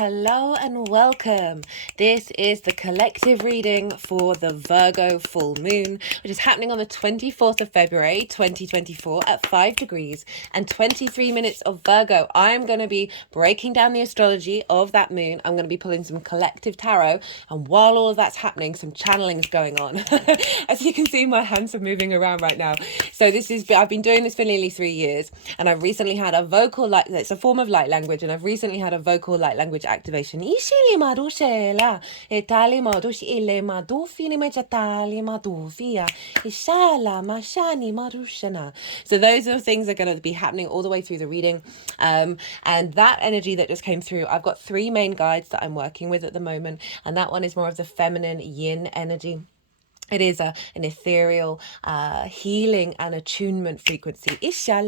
Hello and welcome. This is the collective reading for the Virgo full moon, which is happening on the 24th of February 2024 at 5 degrees and 23 minutes of Virgo. I'm going to be breaking down the astrology of that moon. I'm going to be pulling some collective tarot, and while all of that's happening, some channeling is going on. As you can see, my hands are moving around right now. So I've been doing this for nearly 3 years, and I've recently had a vocal light. It's a form of light language, and I've recently had a vocal light language activation. So those are things that are going to be happening all the way through the reading. And that energy that just came through, I've got 3 main guides that I'm working with at the moment, and that one is more of the feminine yin energy. It is an ethereal healing and attunement frequency. So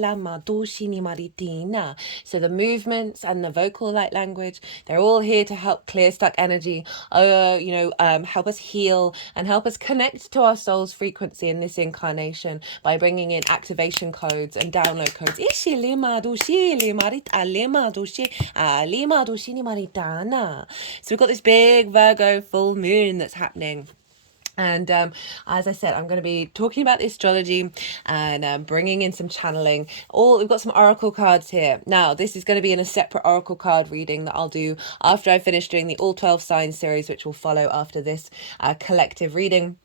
the movements and the vocal light language, they're all here to help clear stuck energy, help us heal and help us connect to our soul's frequency in this incarnation by bringing in activation codes and download codes. So we've got this big Virgo full moon that's happening. And as I said, I'm going to be talking about the astrology and bringing in some channeling. We've got some oracle cards here. Now, this is going to be in a separate oracle card reading that I'll do after I finish doing the All 12 Signs series, which will follow after this collective reading.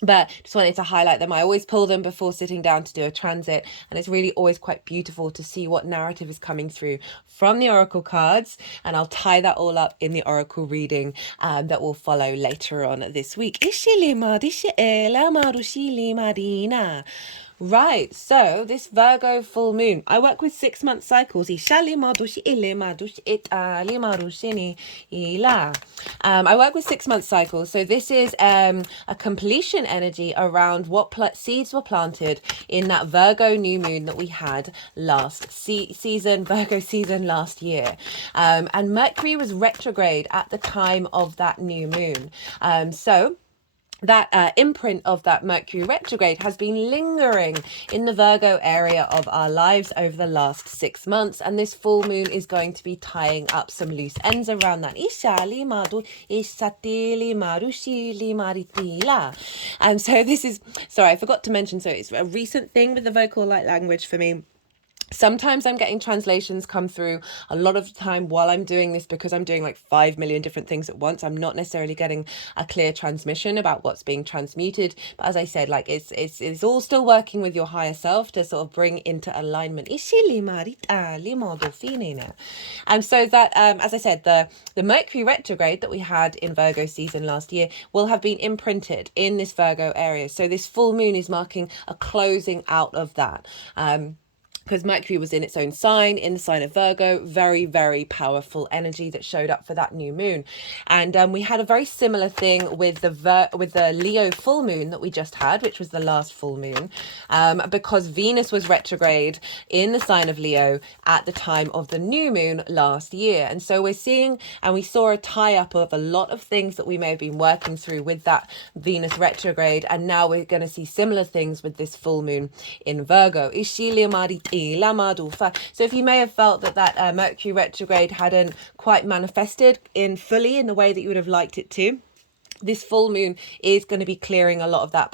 But just wanted to highlight them. I always pull them before sitting down to do a transit, and it's really always quite beautiful to see what narrative is coming through from the oracle cards, and I'll tie that all up in the oracle reading that will follow later on this week. Right, so this Virgo full moon, I work with 6-month cycles. I work with 6-month cycles, so this is a completion energy around what seeds were planted in that Virgo new moon that we had last season, Virgo season last year. And Mercury was retrograde at the time of that new moon. So that imprint of that Mercury retrograde has been lingering in the Virgo area of our lives over the last 6 months, and this full moon is going to be tying up some loose ends around that. So this is, sorry, I forgot to mention, so it's a recent thing with the vocal light language for me. Sometimes I'm getting translations come through a lot of the time while I'm doing this, because I'm doing like 5 million different things at once. I'm not necessarily getting a clear transmission about what's being transmuted. But as I said, like it's all still working with your higher self to sort of bring into alignment. And so that, as I said, the Mercury retrograde that we had in Virgo season last year will have been imprinted in this Virgo area. So this full moon is marking a closing out of that. Because Mercury was in its own sign, in the sign of Virgo, very, very powerful energy that showed up for that new moon. And we had a very similar thing with the Leo full moon that we just had, which was the last full moon, because Venus was retrograde in the sign of Leo at the time of the new moon last year. And so we saw a tie-up of a lot of things that we may have been working through with that Venus retrograde, and now we're going to see similar things with this full moon in Virgo. So if you may have felt that Mercury retrograde hadn't quite manifested fully in the way that you would have liked it to, this full moon is going to be clearing a lot of those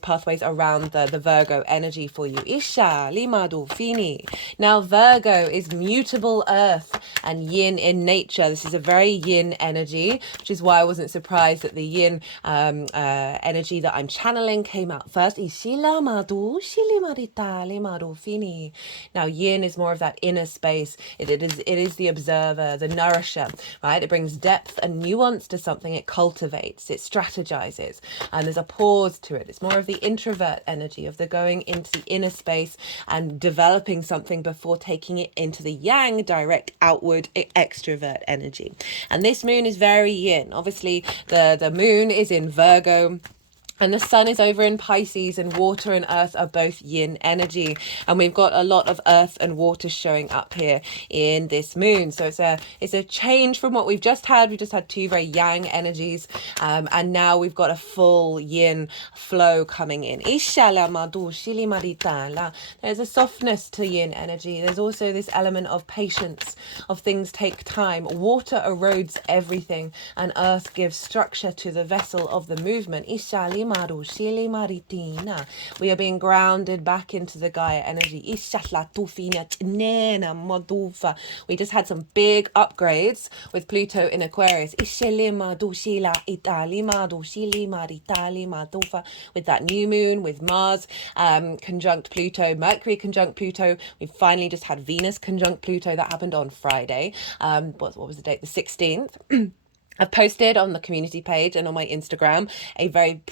pathways around the Virgo energy for you. Now, Virgo is mutable earth and yin in nature. This is a very yin energy, which is why I wasn't surprised that the yin energy that I'm channeling came out first. Now, yin is more of that inner space. It is the observer, the nourisher, right? It brings depth and nuance to something. It cultivates, it strategizes, and there's a pause to it. It's more of the introvert energy of the going into the inner space and developing something before taking it into the yang, direct outward extrovert energy. And this moon is very yin. Obviously the moon is in Virgo And the sun is over in Pisces, and water and earth are both yin energy. And we've got a lot of earth and water showing up here in this moon. So it's a change from what we've just had. We just had two very yang energies. And now we've got a full yin flow coming in. There's a softness to yin energy. There's also this element of patience, of things take time. Water erodes everything, and earth gives structure to the vessel of the movement. We are being grounded back into the Gaia energy. We just had some big upgrades with Pluto in Aquarius. With that new moon, with Mars conjunct Pluto, Mercury conjunct Pluto. We finally just had Venus conjunct Pluto. That happened on Friday. What was the date? The 16th. I've posted on the community page and on my Instagram a very,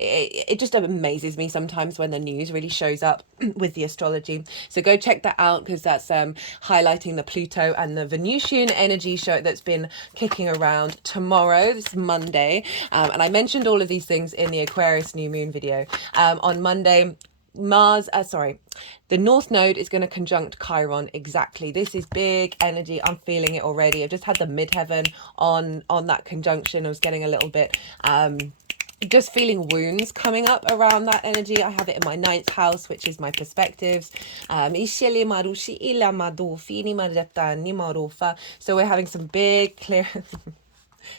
it just amazes me sometimes when the news really shows up with the astrology. So go check that out, because that's highlighting the Pluto and the Venusian energy show that's been kicking around tomorrow, this Monday. And I mentioned all of these things in the Aquarius new moon video. On Monday, the North Node is going to conjunct Chiron exactly. This is big energy. I'm feeling it already. I've just had the midheaven on that conjunction. I was getting a little bit just feeling wounds coming up around that energy. I have it in my 9th house, which is my perspectives. So we're having some big clear.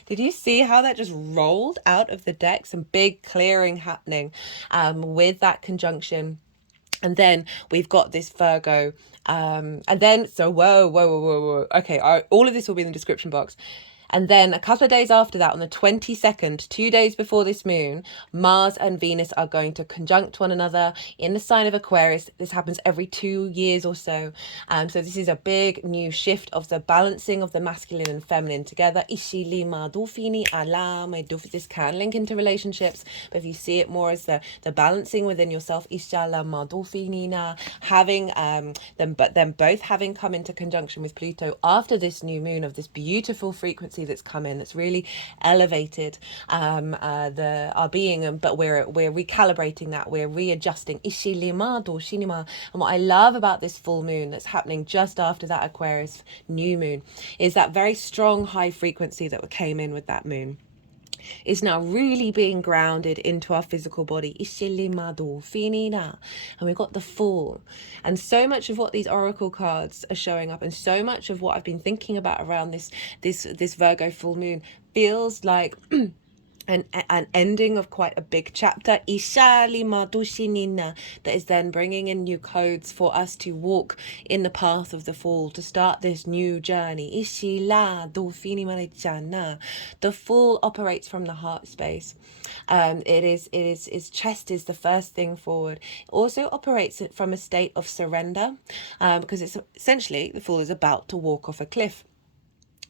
Did you see how that just rolled out of the deck? Some big clearing happening with that conjunction. And then we've got this Virgo. And then, so whoa. Okay, all of this will be in the description box. And then a couple of days after that, on the 22nd, 2 days before this moon, Mars and Venus are going to conjunct one another in the sign of Aquarius. This happens every 2 years or so. So this is a big new shift of the balancing of the masculine and feminine together. This can link into relationships, but if you see it more as the balancing within yourself, having them both having come into conjunction with Pluto after this new moon of this beautiful frequency that's come in, that's really elevated our being, but we're recalibrating that, we're readjusting. And what I love about this full moon that's happening just after that Aquarius new moon is that very strong high frequency that came in with that moon is now really being grounded into our physical body. And we've got the Fool. And so much of what these oracle cards are showing up, and so much of what I've been thinking about around this Virgo full moon feels like an ending of quite a big chapter that is then bringing in new codes for us to walk in the path of the Fool, to start this new journey. The Fool operates from the heart space. Its chest is the first thing forward. It also operates from a state of surrender, because it's essentially, the Fool is about to walk off a cliff.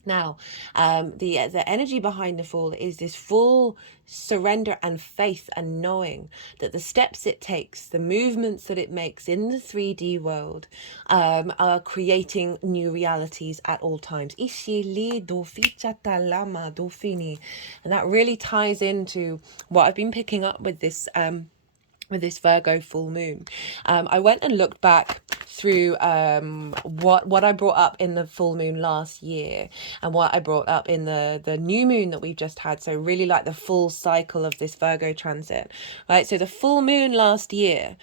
Now, the energy behind the Fool is this full surrender and faith, and knowing that the steps it takes, the movements that it makes in the 3D world, are creating new realities at all times. And that really ties into what I've been picking up with this Virgo full moon. I went and looked back through what I brought up in the full moon last year, and what I brought up in the new moon that we've just had. So really like the full cycle of this Virgo transit, right? So the full moon last year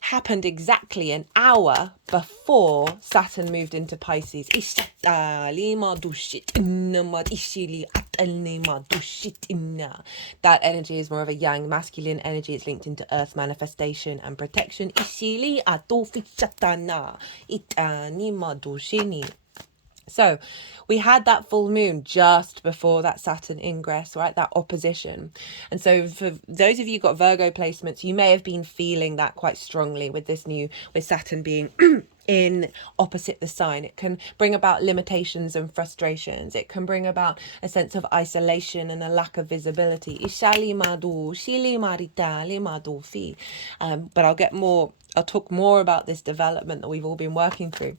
happened exactly an hour before Saturn moved into Pisces. That energy is more of a yang masculine energy. It's linked into earth manifestation and protection. So we had that full moon just before that Saturn ingress, right? That opposition. And so for those of you who got Virgo placements, you may have been feeling that quite strongly with Saturn being in opposite the sign. It can bring about limitations and frustrations. It can bring about a sense of isolation and a lack of visibility. But I'll talk more about this development that we've all been working through.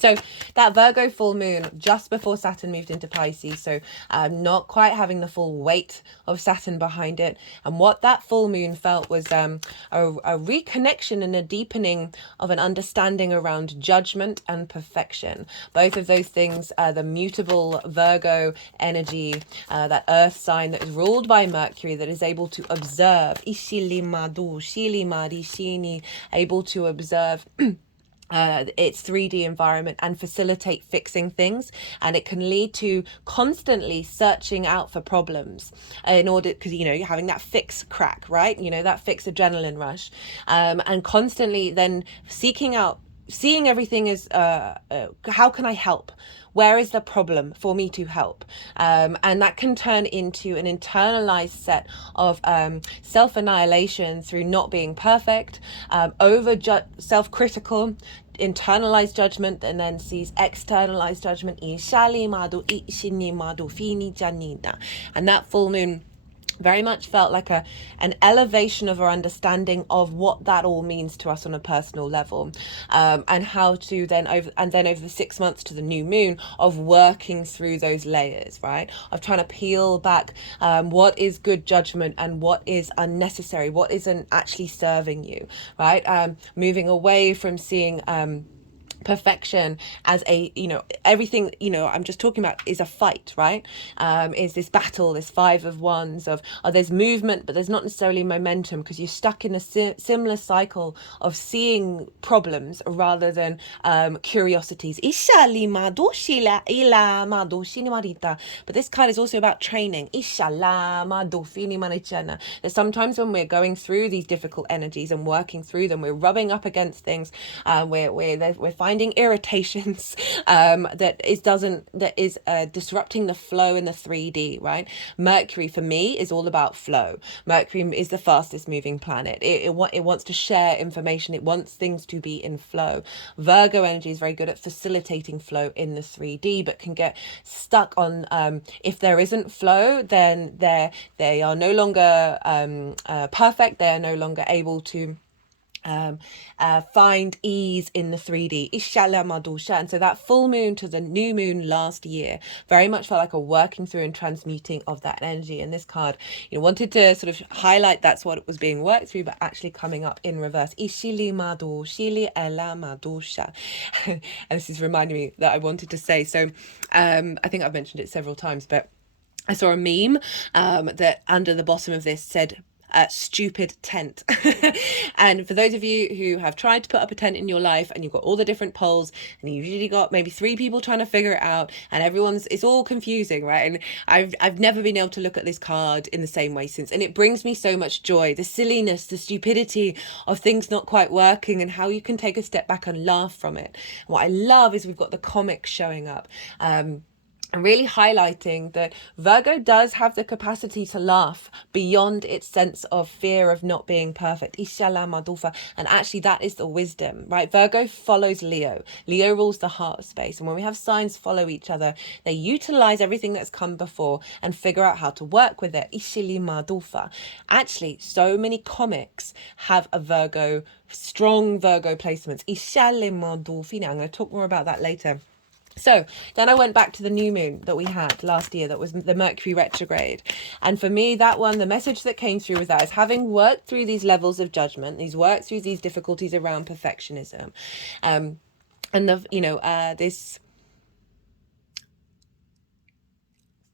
So that Virgo full moon just before Saturn moved into Pisces, so not quite having the full weight of Saturn behind it. And what that full moon felt was a reconnection and a deepening of an understanding around judgment and perfection. Both of those things, the mutable Virgo energy, that earth sign that is ruled by Mercury, that is able to observe, able to observe its 3D environment and facilitate fixing things, and it can lead to constantly searching out for problems in order, because you're having that fix crack, right, that fix adrenaline rush, and constantly then seeing everything as how can I help, where is the problem for me to help, and that can turn into an internalized set of self-annihilation through not being perfect, self-critical, internalized judgment, and then sees externalized judgment. And that full moon very much felt like an elevation of our understanding of what that all means to us on a personal level, and how to then over the 6 months to the new moon of working through those layers, right, of trying to peel back what is good judgment and what is unnecessary, what isn't actually serving you, right, moving away from seeing perfection as everything I'm just talking about is a fight, right, is this battle, this 5 of Wands of there's movement but there's not necessarily momentum, because you're stuck in a similar cycle of seeing problems rather than curiosities. But this card is also about training. That sometimes when we're going through these difficult energies and working through them, we're rubbing up against things, we're finding irritations that is disrupting the flow in the 3D, right? Mercury for me is all about flow. Mercury is the fastest moving planet. It wants to share information. It wants things to be in flow. Virgo energy is very good at facilitating flow in the 3D, but can get stuck on if there isn't flow, then they are no longer perfect. They are no longer able to find ease in the 3D. And so that full moon to the new moon last year very much felt like a working through and transmuting of that energy. And this card, wanted to sort of highlight that's what was being worked through, but actually coming up in reverse. And this is reminding me that I wanted to say, so I think I've mentioned it several times, but I saw a meme that under the bottom of this said, stupid tent. And for those of you who have tried to put up a tent in your life and you've got all the different poles and you've usually got maybe 3 people trying to figure it out and it's all confusing, right? And I've never been able to look at this card in the same way since, and it brings me so much joy, the silliness, the stupidity of things not quite working and how you can take a step back and laugh from it. And what I love is we've got the comics showing up, and really highlighting that Virgo does have the capacity to laugh beyond its sense of fear of not being perfect. And actually that is the wisdom, right? Virgo follows Leo. Leo rules the heart space. And when we have signs follow each other, they utilize everything that's come before and figure out how to work with it. Actually, so many comics have a Virgo, strong Virgo placements. I'm going to talk more about that later. So then I went back to the new moon that we had last year, that was the Mercury retrograde. And for me, that one, the message that came through with that is, having worked through these levels of judgment, worked through these difficulties around perfectionism, and this,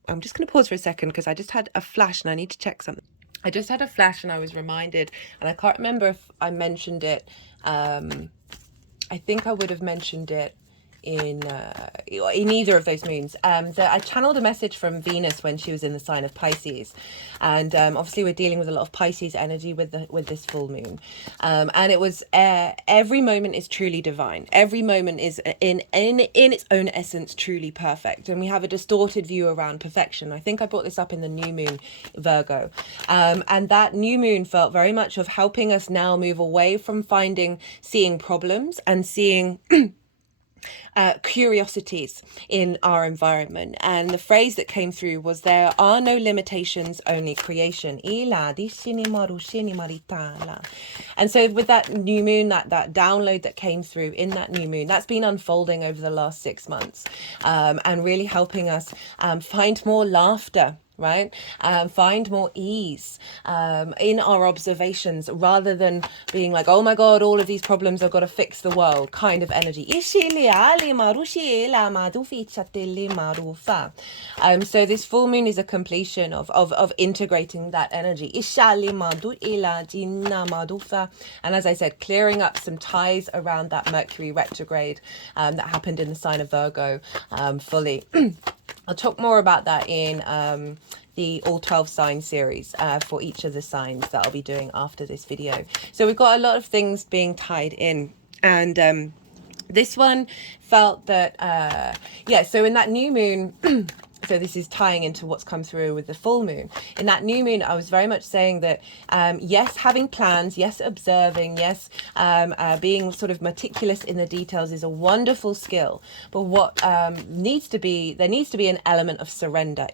I'm just going to pause for a second because I just had a flash and I need to check something. I just had a flash and I was reminded, and I can't remember if I mentioned it. I think I would have mentioned it in either of those moons, that I channeled a message from Venus when she was in the sign of Pisces, and obviously we're dealing with a lot of Pisces energy with this full moon, and it was every moment is truly divine, every moment is in its own essence truly perfect, and we have a distorted view around perfection. I think I brought this up in the new moon Virgo, and that new moon felt very much of helping us now move away from seeing problems and seeing curiosities in our environment. And the phrase that came through was, there are no limitations, only creation. And so with that new moon, that download that came through in that new moon, that's been unfolding over the last 6 months, and really helping us find more laughter, right? Find more ease in our observations, rather than being like, oh my God, all of these problems, I've got to fix the world kind of energy. So this full moon is a completion of integrating that energy. And as I said, clearing up some ties around that Mercury retrograde that happened in the sign of Virgo fully. I'll talk more about that in the all 12 sign series for each of the signs that I'll be doing after this video. So we've got a lot of things being tied in, and this one felt that so in that new moon so this is tying into what's come through with the full moon. In that new moon, I was very much saying that, yes, having plans, yes, observing, yes, being sort of meticulous in the details is a wonderful skill. But what there needs to be an element of surrender.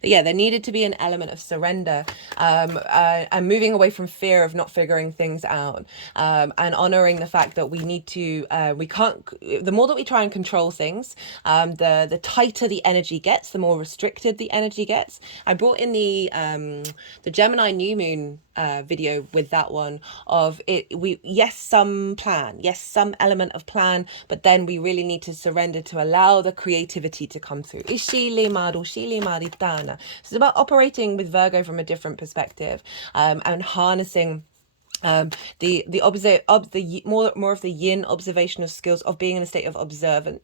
Yeah, there needed to be an element of surrender, and moving away from fear of not figuring things out, and honoring the fact that we need to, we can't, the more that we try and control things, the tighter the energy gets, the more restricted the energy gets. I brought in the Gemini new moon video with that one of it. Yes, some plan, yes, some element of plan, but then we really need to surrender to allow the creativity to come through. So it's about operating with Virgo from a different perspective, and harnessing more of the yin observational skills of being in a state of observance,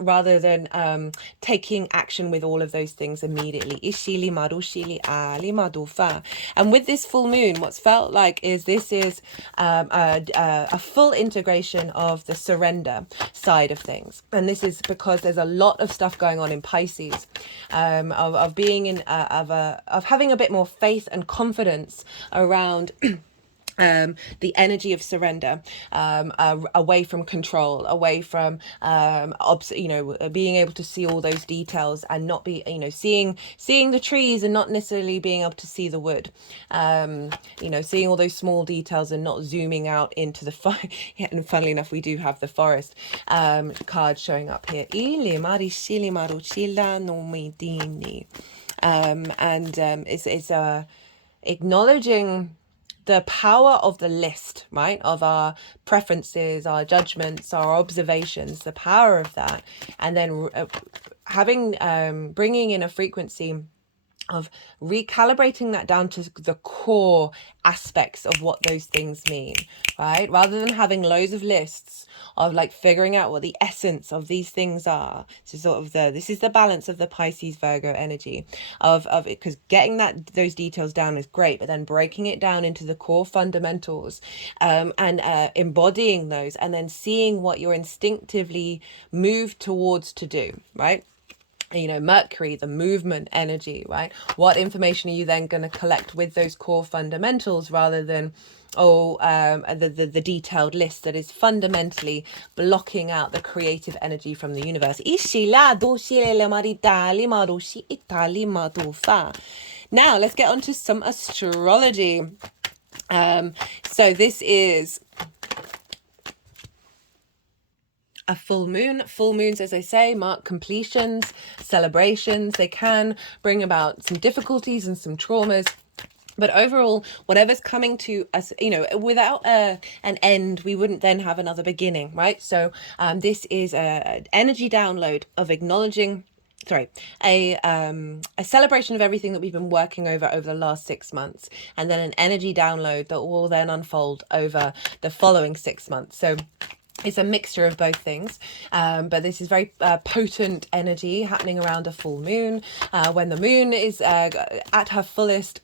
rather than taking action with all of those things immediately. And with this full moon, what's felt like is this is a full integration of the surrender side of things. And this is because there's a lot of stuff going on in Pisces, of being in of having a bit more faith and confidence around the energy of surrender, away from control, away from being able to see all those details and not be, seeing the trees and not necessarily being able to see the wood, seeing all those small details and not zooming out into the fire. And funnily enough, we do have the forest card showing up here. It's acknowledging the power of the list, right? Of our preferences, our judgments, our observations, the power of that. And then bringing in a frequency of recalibrating that down to the core aspects of what those things mean, right? Rather than having loads of lists of like figuring out what the essence of these things are. So sort of this is the balance of the Pisces Virgo energy of it, because getting those details down is great, but then breaking it down into the core fundamentals, and embodying those, and then seeing what you're instinctively moved towards to do, right? Mercury, the movement energy, right? What information are you then going to collect with those core fundamentals, rather than the detailed list that is fundamentally blocking out the creative energy from the universe. Now let's get on to some astrology. So this is a full moon. Full moons, as I say, mark completions, celebrations. They can bring about some difficulties and some traumas. But overall, whatever's coming to us, without an end, we wouldn't then have another beginning, right? So this is an energy download of acknowledging, a celebration of everything that we've been working over the last 6 months, and then an energy download that will then unfold over the following 6 months. So it's a mixture of both things, but this is very potent energy happening around a full moon, when the moon is at her fullest.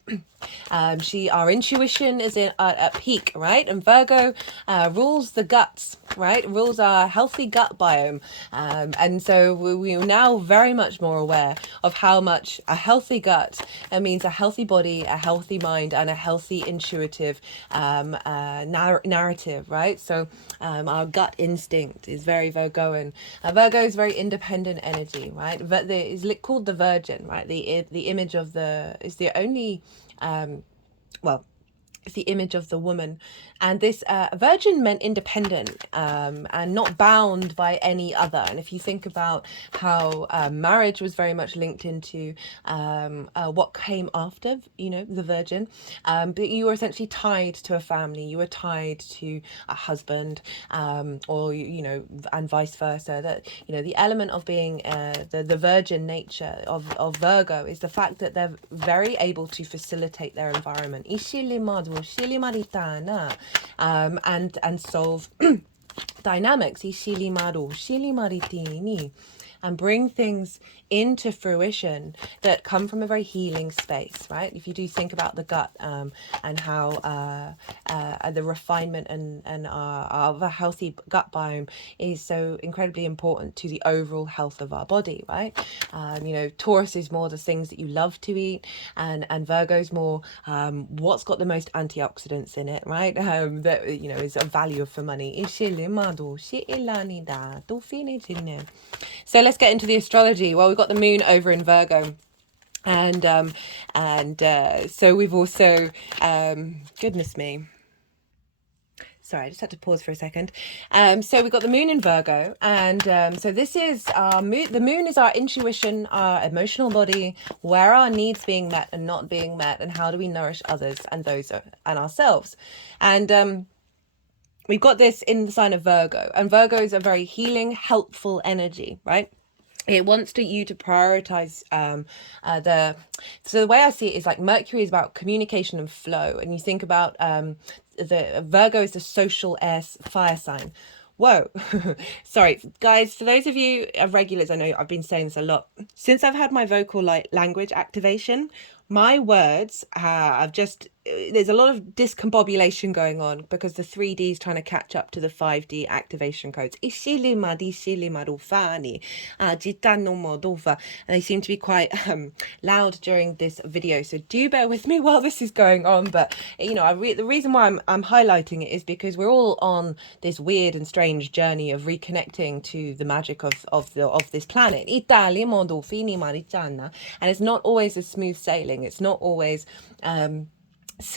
Our intuition is at peak, right? And Virgo rules the guts, right? Rules our healthy gut biome. And so we are now very much more aware of how much a healthy gut means a healthy body, a healthy mind, and a healthy intuitive narrative, right? So our gut instinct is very Virgoan. Virgo is very independent energy, right? But it's called the Virgin, right? The image of is the only well, it's the image of the woman. And this virgin meant independent and not bound by any other. And if you think about how marriage was very much linked into what came after, the virgin, but you were essentially tied to a family, you were tied to a husband, or, and vice versa. That, the element of being the virgin nature of Virgo is the fact that they're very able to facilitate their environment. And solve dynamics, and bring things into fruition that come from a very healing space, right? If you do think about the gut and how the refinement and of a healthy gut biome is so incredibly important to the overall health of our body, right? Taurus is more the things that you love to eat, and Virgo's more what's got the most antioxidants in it, right? That is a value for money. So let's get into the astrology. Well, we've got the moon over in Virgo. And so we've also, goodness me. Sorry, I just had to pause for a second. So we've got the moon in Virgo, and so this is our moon. The moon is our intuition, our emotional body, where our needs being met and not being met, and how do we nourish others and those and ourselves. And we've got this in the sign of Virgo, and Virgo is a very healing, helpful energy, right? It wants you to prioritize so the way I see it is like Mercury is about communication and flow, and you think about the Virgo is the social fire sign. Whoa. Sorry guys, for those of you regulars, I know I've been saying this a lot since I've had my vocal language activation. My words have just, there's a lot of discombobulation going on because the 3D is trying to catch up to the 5D activation codes. And they seem to be quite loud during this video, so do bear with me while this is going on. But the reason why I'm highlighting it is because we're all on this weird and strange journey of reconnecting to the magic of this planet. And it's not always a smooth sailing. It's not always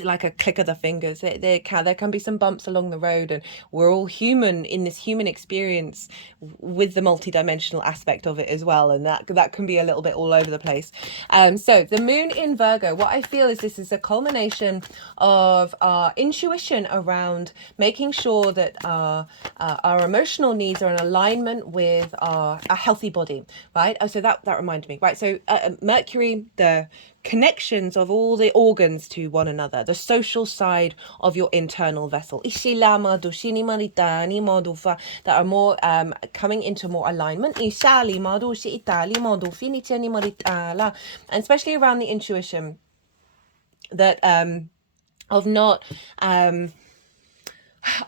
like a click of the fingers. There can be some bumps along the road, and we're all human in this human experience with the multidimensional aspect of it as well, and that can be a little bit all over the place. So the moon in Virgo, what I feel is this is a culmination of our intuition around making sure that our emotional needs are in alignment with a healthy body, right? So that reminded me, right? So Mercury, the connections of all the organs to one another, the social side of your internal vessel, that are more coming into more alignment, and especially around the intuition that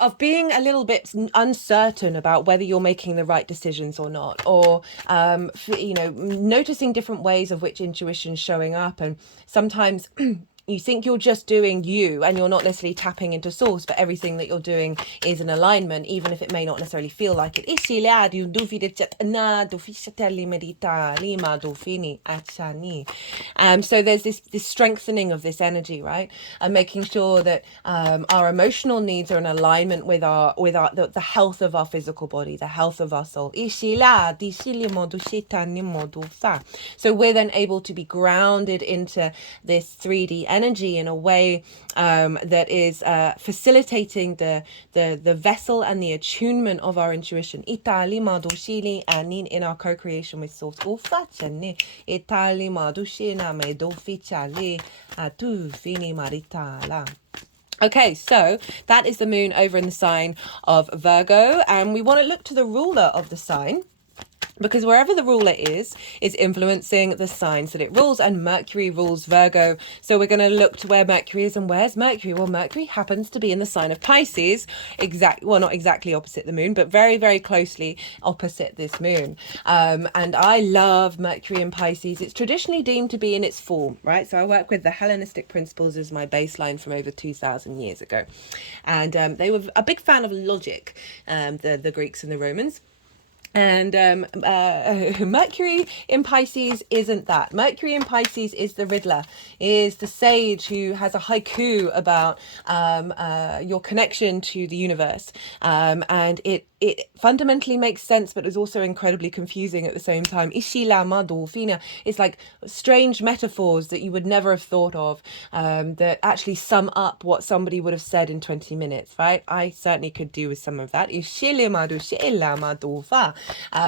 of being a little bit uncertain about whether you're making the right decisions or not, or noticing different ways of which intuition's showing up. And sometimes you think you're just doing you and you're not necessarily tapping into source, but everything that you're doing is in alignment, even if it may not necessarily feel like it. So there's this strengthening of this energy, right? And making sure that our emotional needs are in alignment with the health of our physical body, the health of our soul. So we're then able to be grounded into this 3D energy in a way that is facilitating the vessel and the attunement of our intuition in our co-creation with source. Okay, so that is the moon over in the sign of Virgo, and we want to look to the ruler of the sign. because wherever the ruler is influencing the signs that it rules, and Mercury rules Virgo. So we're going to look to where Mercury is. And where's Mercury? Well, Mercury happens to be in the sign of Pisces, well, not exactly opposite the moon, but very, very closely opposite this moon. And I love Mercury in Pisces. It's traditionally deemed to be in its form, right? So I work with the Hellenistic principles as my baseline from over 2,000 years ago. And they were a big fan of logic, the Greeks and the Romans. And Mercury in Pisces isn't that. Mercury in Pisces is the Riddler, is the sage who has a haiku about your connection to the universe. And it fundamentally makes sense, but is also incredibly confusing at the same time. It's like strange metaphors that you would never have thought of, that actually sum up what somebody would have said in 20 minutes, right? I certainly could do with some of that.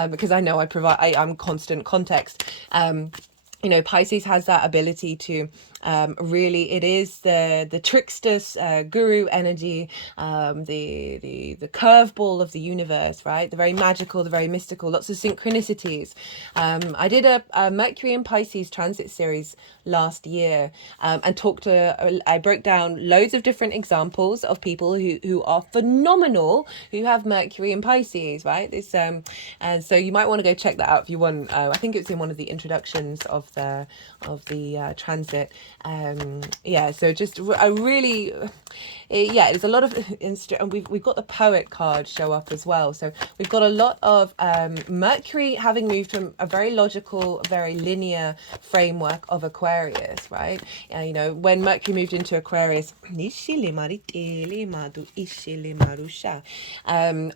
Because I know I'm constant context. Pisces has that ability to really, it is the trickster's guru energy, the curveball of the universe, right? The very magical, the very mystical, lots of synchronicities. I did a Mercury in Pisces transit series last year, and I broke down loads of different examples of people who are phenomenal, who have Mercury in Pisces, right? And so you might want to go check that out if you want. I think it's in one of the introductions of the transit. So just there's a lot of and we've got the poet card show up as well. So we've got a lot of Mercury having moved from a very logical, very linear framework of Aquarius, right? When Mercury moved into Aquarius,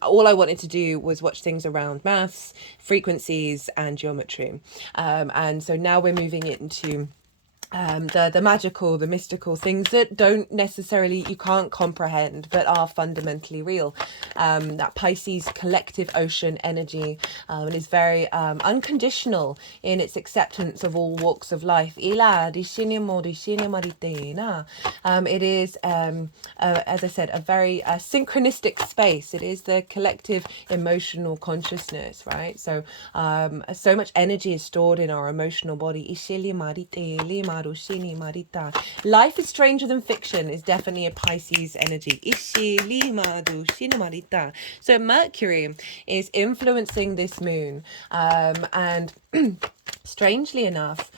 all I wanted to do was watch things around maths, frequencies, and geometry. And so now we're moving into the magical, the mystical, things that don't necessarily, you can't comprehend, but are fundamentally real. That Pisces collective ocean energy is very unconditional in its acceptance of all walks of life. It is, as I said, a very synchronistic space. It is the collective emotional consciousness, right? So much energy is stored in our emotional body. Life is stranger than fiction is definitely a Pisces energy. So Mercury is influencing this moon, and strangely enough,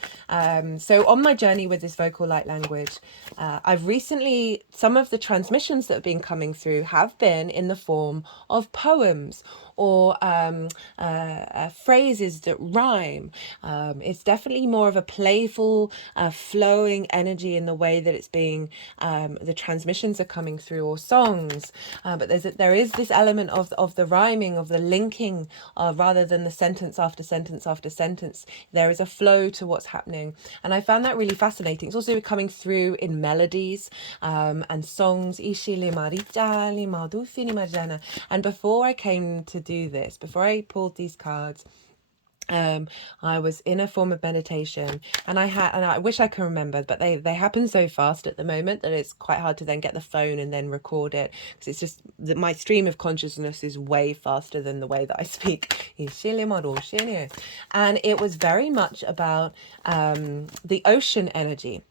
so on my journey with this vocal light language, I've recently, some of the transmissions that have been coming through have been in the form of poems or phrases that rhyme. It's definitely more of a playful, flowing energy in the way that it's being, the transmissions are coming through, or songs. But there is this element of the rhyming, of the linking, rather than the sentence after sentence after sentence. There is a flow to what's happening. And I found that really fascinating. It's also coming through in melodies and songs. And before I came to do this, before I pulled these cards, I was in a form of meditation, and I wish I could remember, but they happen so fast at the moment that it's quite hard to then get the phone and then record it, because it's just that my stream of consciousness is way faster than the way that I speak. And it was very much about the ocean energy,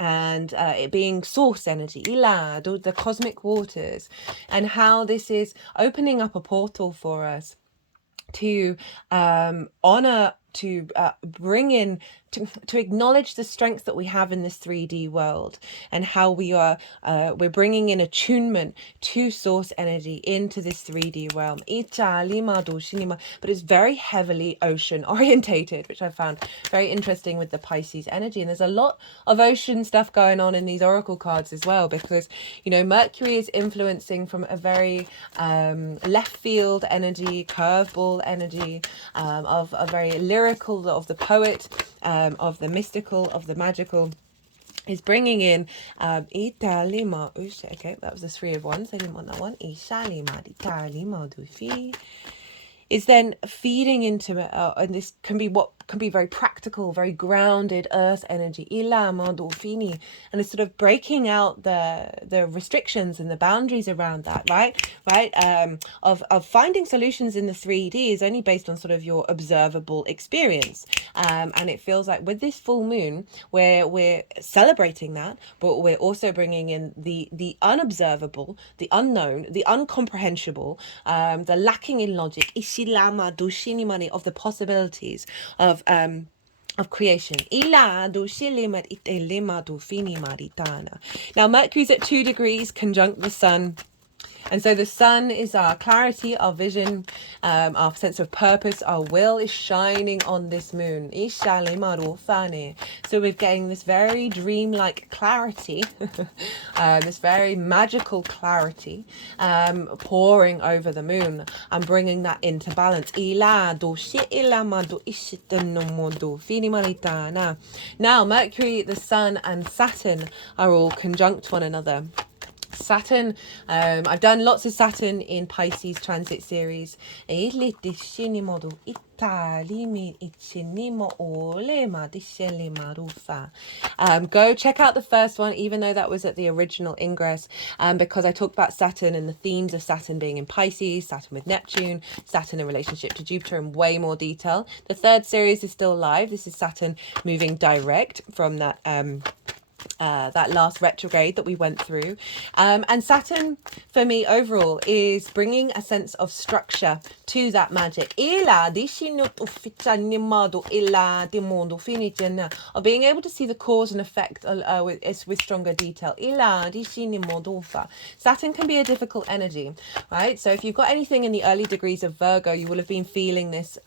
and it being source energy, the cosmic waters, and how this is opening up a portal for us to honor, to bring in, to acknowledge the strength that we have in this 3D world, and how we're bringing in attunement to source energy into this 3D realm. But it's very heavily ocean orientated, which I found very interesting with the Pisces energy. And there's a lot of ocean stuff going on in these oracle cards as well, because Mercury is influencing from a very left field energy, curveball energy, of a very lyrical, of the poet, of the mystical, of the magical, is bringing in okay, that was the 3 of Wands. I didn't want that one. is then feeding into it, and this can be what can be very practical, very grounded earth energy, and it's sort of breaking out the restrictions and the boundaries around that, right, of finding solutions in the 3D is only based on sort of your observable experience, and it feels like with this full moon where we're celebrating that, but we're also bringing in the unobservable, the unknown, the incomprehensible, the lacking in logic, of the possibilities of creation. Now Mercury's at 2 degrees conjunct the sun. And so the sun is our clarity, our vision, our sense of purpose, our will is shining on this moon. So we're getting this very dreamlike clarity, this very magical clarity, pouring over the moon and bringing that into balance. Now Mercury, the sun and Saturn are all conjunct one another. Saturn, I've done lots of Saturn in Pisces transit series. Go check out the first one, even though that was at the original ingress, because I talked about Saturn and the themes of Saturn being in Pisces, Saturn with Neptune, Saturn in relationship to Jupiter in way more detail. The third series is still live. This is Saturn moving direct from that that last retrograde that we went through, and Saturn for me overall is bringing a sense of structure to that magic, of being able to see the cause and effect with stronger detail. Saturn can be a difficult energy, right? So if you've got anything in the early degrees of Virgo, you will have been feeling this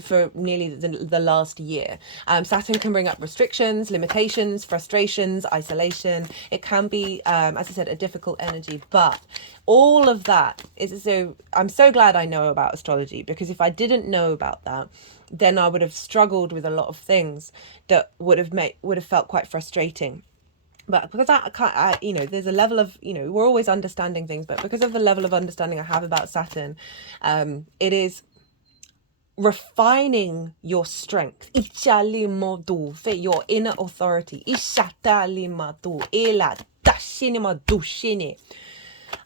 for nearly the last year. Saturn can bring up restrictions, limitations, frustrations, isolation. It can be, as I said, a difficult energy, but all of that is so. I'm so glad I know about astrology, because if I didn't know about that, then I would have struggled with a lot of things that would have felt quite frustrating. But because there's a level of, we're always understanding things, but because of the level of understanding I have about Saturn, it is refining your strength, your inner authority,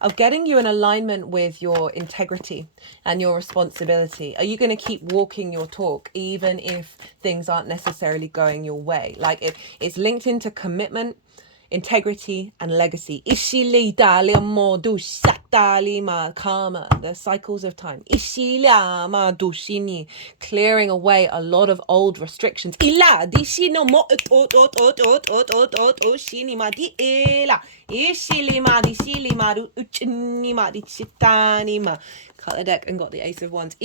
of getting you in alignment with your integrity and your responsibility. Are you going to keep walking your talk even if things aren't necessarily going your way? Like it's linked into commitment, integrity and legacy. Karma, the cycles of time. Clearing away a lot of old restrictions. Cut the deck and got the Ace of Wands.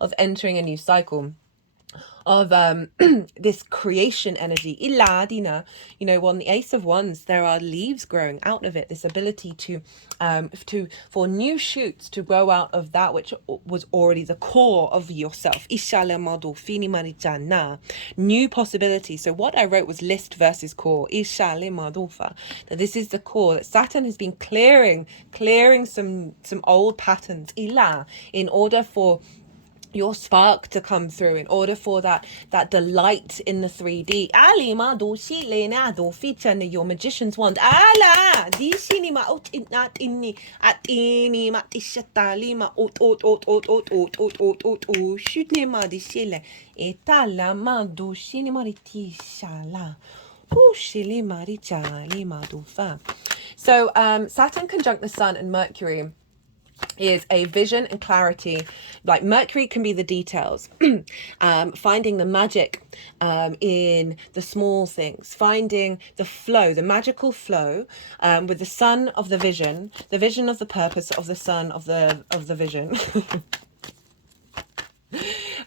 Of entering a new cycle, of this creation energy. On the Ace of Wands, there are leaves growing out of it. This ability for new shoots to grow out of that which was already the core of yourself. New possibilities. So what I wrote was list versus core. That this is the core, that Saturn has been clearing some old patterns in order for your spark to come through, in order for that delight in the 3D. Your magician's wand. So Saturn conjunct the Sun and Mercury is a vision and clarity. Like Mercury can be the details, finding the magic in the small things, finding the flow, the magical flow, with the sun of the vision of the purpose of the sun of the vision.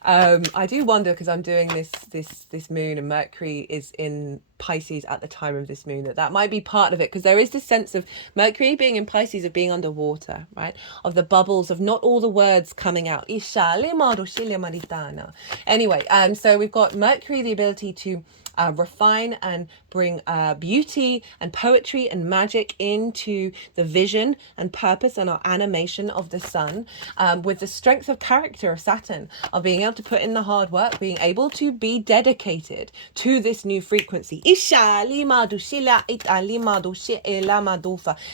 I do wonder, because I'm doing this moon and Mercury is in Pisces at the time of this moon, that might be part of it, because there is this sense of Mercury being in Pisces, of being underwater, right, of the bubbles, of not all the words coming out. Anyway, so we've got Mercury, the ability to refine and bring beauty and poetry and magic into the vision and purpose and our animation of the sun, with the strength of character of Saturn, of being able to put in the hard work, being able to be dedicated to this new frequency.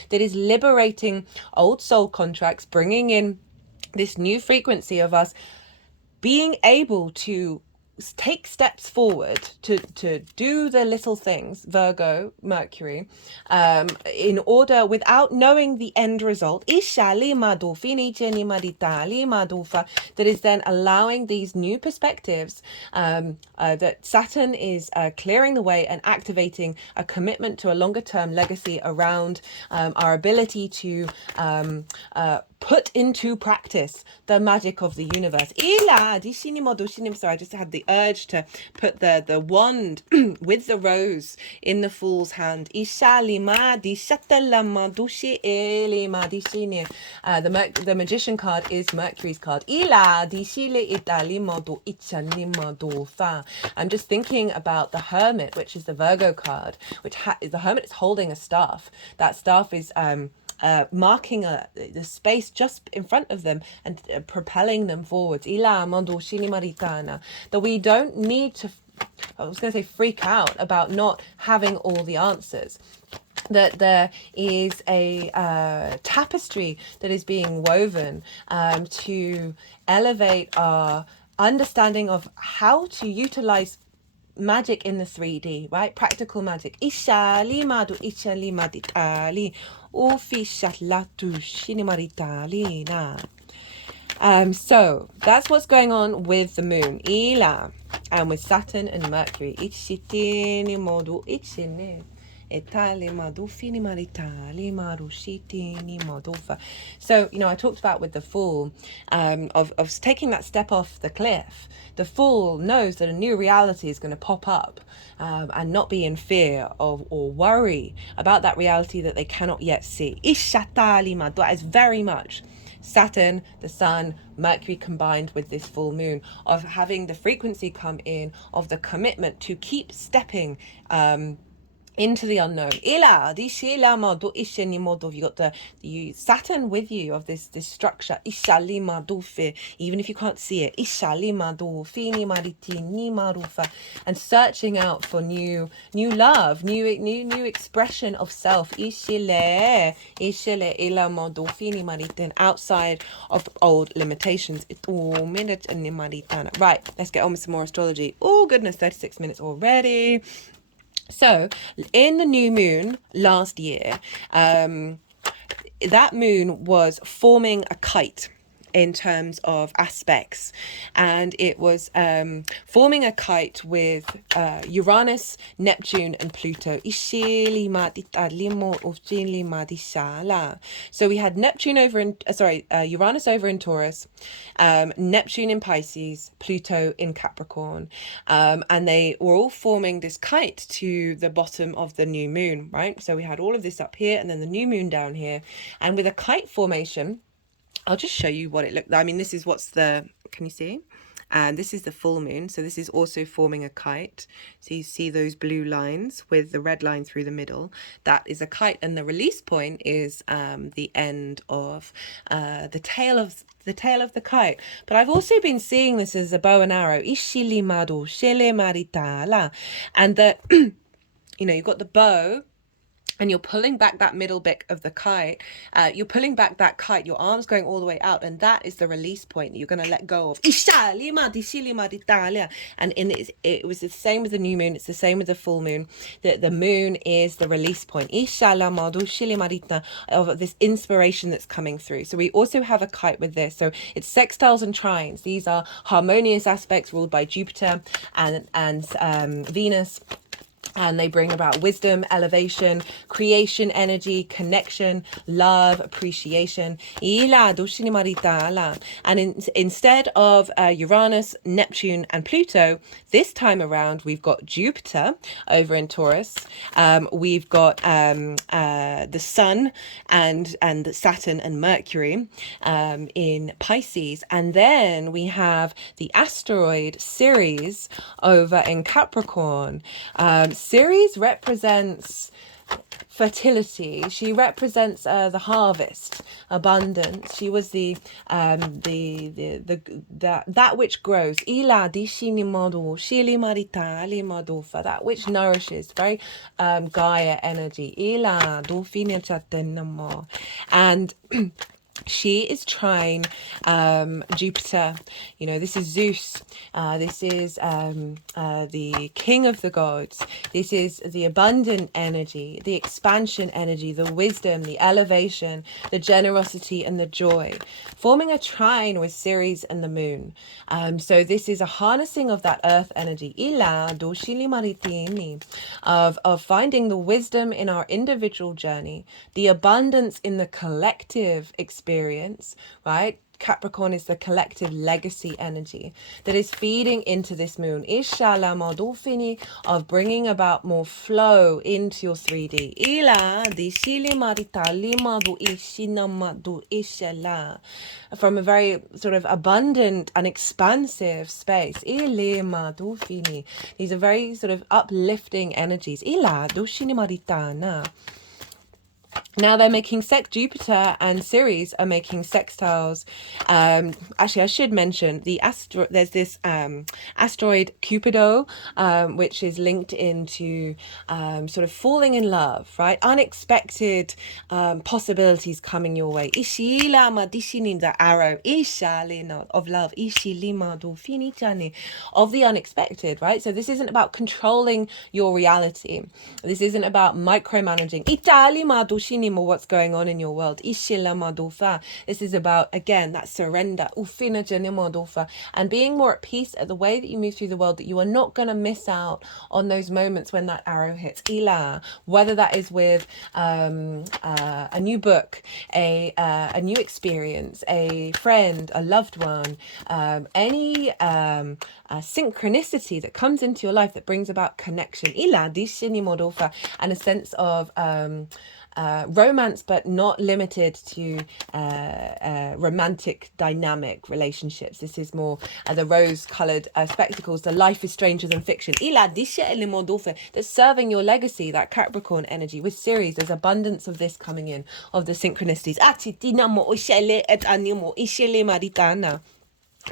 That is liberating old soul contracts, bringing in this new frequency of us being able to take steps forward to do the little things, Virgo, Mercury, in order, without knowing the end result, that is then allowing these new perspectives, that Saturn is clearing the way and activating a commitment to a longer term legacy around our ability to put into practice the magic of the universe. So I just had the urge to put the wand with the rose in the fool's hand. The magician card is Mercury's card. I'm just thinking about the hermit, which is the Virgo card, which the hermit is holding a staff. That staff is marking the space just in front of them and propelling them forwards. That we don't need to, I was going to say, freak out about not having all the answers. That there is a tapestry that is being woven to elevate our understanding of how to utilize magic in the 3D, right? Practical magic. So that's what's going on with the moon, and with Saturn and Mercury. So, I talked about with the Fool, of taking that step off the cliff. The Fool knows that a new reality is going to pop up, and not be in fear of or worry about that reality that they cannot yet see. That is very much Saturn, the Sun, Mercury combined with this full moon, of having the frequency come in of the commitment to keep stepping into the unknown. You got the Saturn with you, of this structure. Even if you can't see it. And searching out for new love, new expression of self. Outside of old limitations. Right, let's get on with some more astrology. Oh goodness, 36 minutes already. So, in the new moon last year, that moon was forming a kite in terms of aspects, and it was forming a kite with Uranus, Neptune and Pluto. So we had Neptune over in Uranus over in Taurus, Neptune in Pisces, Pluto in Capricorn, and they were all forming this kite to the bottom of the new moon, right? So we had all of this up here and then the new moon down here, and with a kite formation, I'll just show you what it looked like. I mean, this is can you see? And this is the full moon. So this is also forming a kite. So you see those blue lines with the red line through the middle. That is a kite. And the release point is the end of the tail of the kite. But I've also been seeing this as a bow and arrow. And that, you've got the bow, and you're pulling back that middle bit of the kite. You're pulling back that kite, your arms going all the way out, and that is the release point that you're going to let go of. And it was the same with the new moon. It's the same with the full moon. The moon is the release point of this inspiration that's coming through. So we also have a kite with this. So it's sextiles and trines. These are harmonious aspects ruled by Jupiter and Venus. and they bring about wisdom, elevation, creation energy, connection, love, appreciation. And instead of Uranus, Neptune, and Pluto, this time around we've got Jupiter over in Taurus. We've got the Sun and Saturn and Mercury in Pisces, and then we have the asteroid Ceres over in Capricorn. Ceres represents fertility. She represents the harvest, abundance. She was that which grows. Ila di shini modu, shili marita, ali madufa, that which nourishes. Very Gaia energy. Ila do fine chatenamo. And she is trine Jupiter. You know, this is Zeus. This is the king of the gods. This is the abundant energy, the expansion energy, the wisdom, the elevation, the generosity, and the joy, forming a trine with Ceres and the moon. So this is a harnessing of that earth energy, ila doshili maritini, of finding the wisdom in our individual journey, the abundance in the collective experience, right? Capricorn is the collective legacy energy that is feeding into this moon. Ishala madufini, of bringing about more flow into your 3D. Ila dishili maritali madu ishina madu ishala, from a very sort of abundant and expansive space. Ile madufini. These are very sort of uplifting energies. Ila dushini maritana. Now they're making Jupiter and Ceres are making sextiles. Actually, I should mention there's this asteroid Cupido, which is linked into sort of falling in love, right? Unexpected possibilities coming your way. Ishila madishini, the arrow, ishalina of love, ishilima dolfini of the unexpected, right? So this isn't about controlling your reality. This isn't about micromanaging. Italima dolfini, or what's going on in your world. This is about, again, that surrender and being more at peace at the way that you move through the world, that you are not going to miss out on those moments when that arrow hits. Ila, whether that is with a new book, a new experience, a friend, a loved one, any synchronicity that comes into your life that brings about connection. Ila, and a sense of romance, but not limited to romantic dynamic relationships. This is more the rose-coloured spectacles. The life is stranger than fiction. That's serving your legacy, that Capricorn energy. With Ceres, there's abundance of this coming in, of the synchronicities.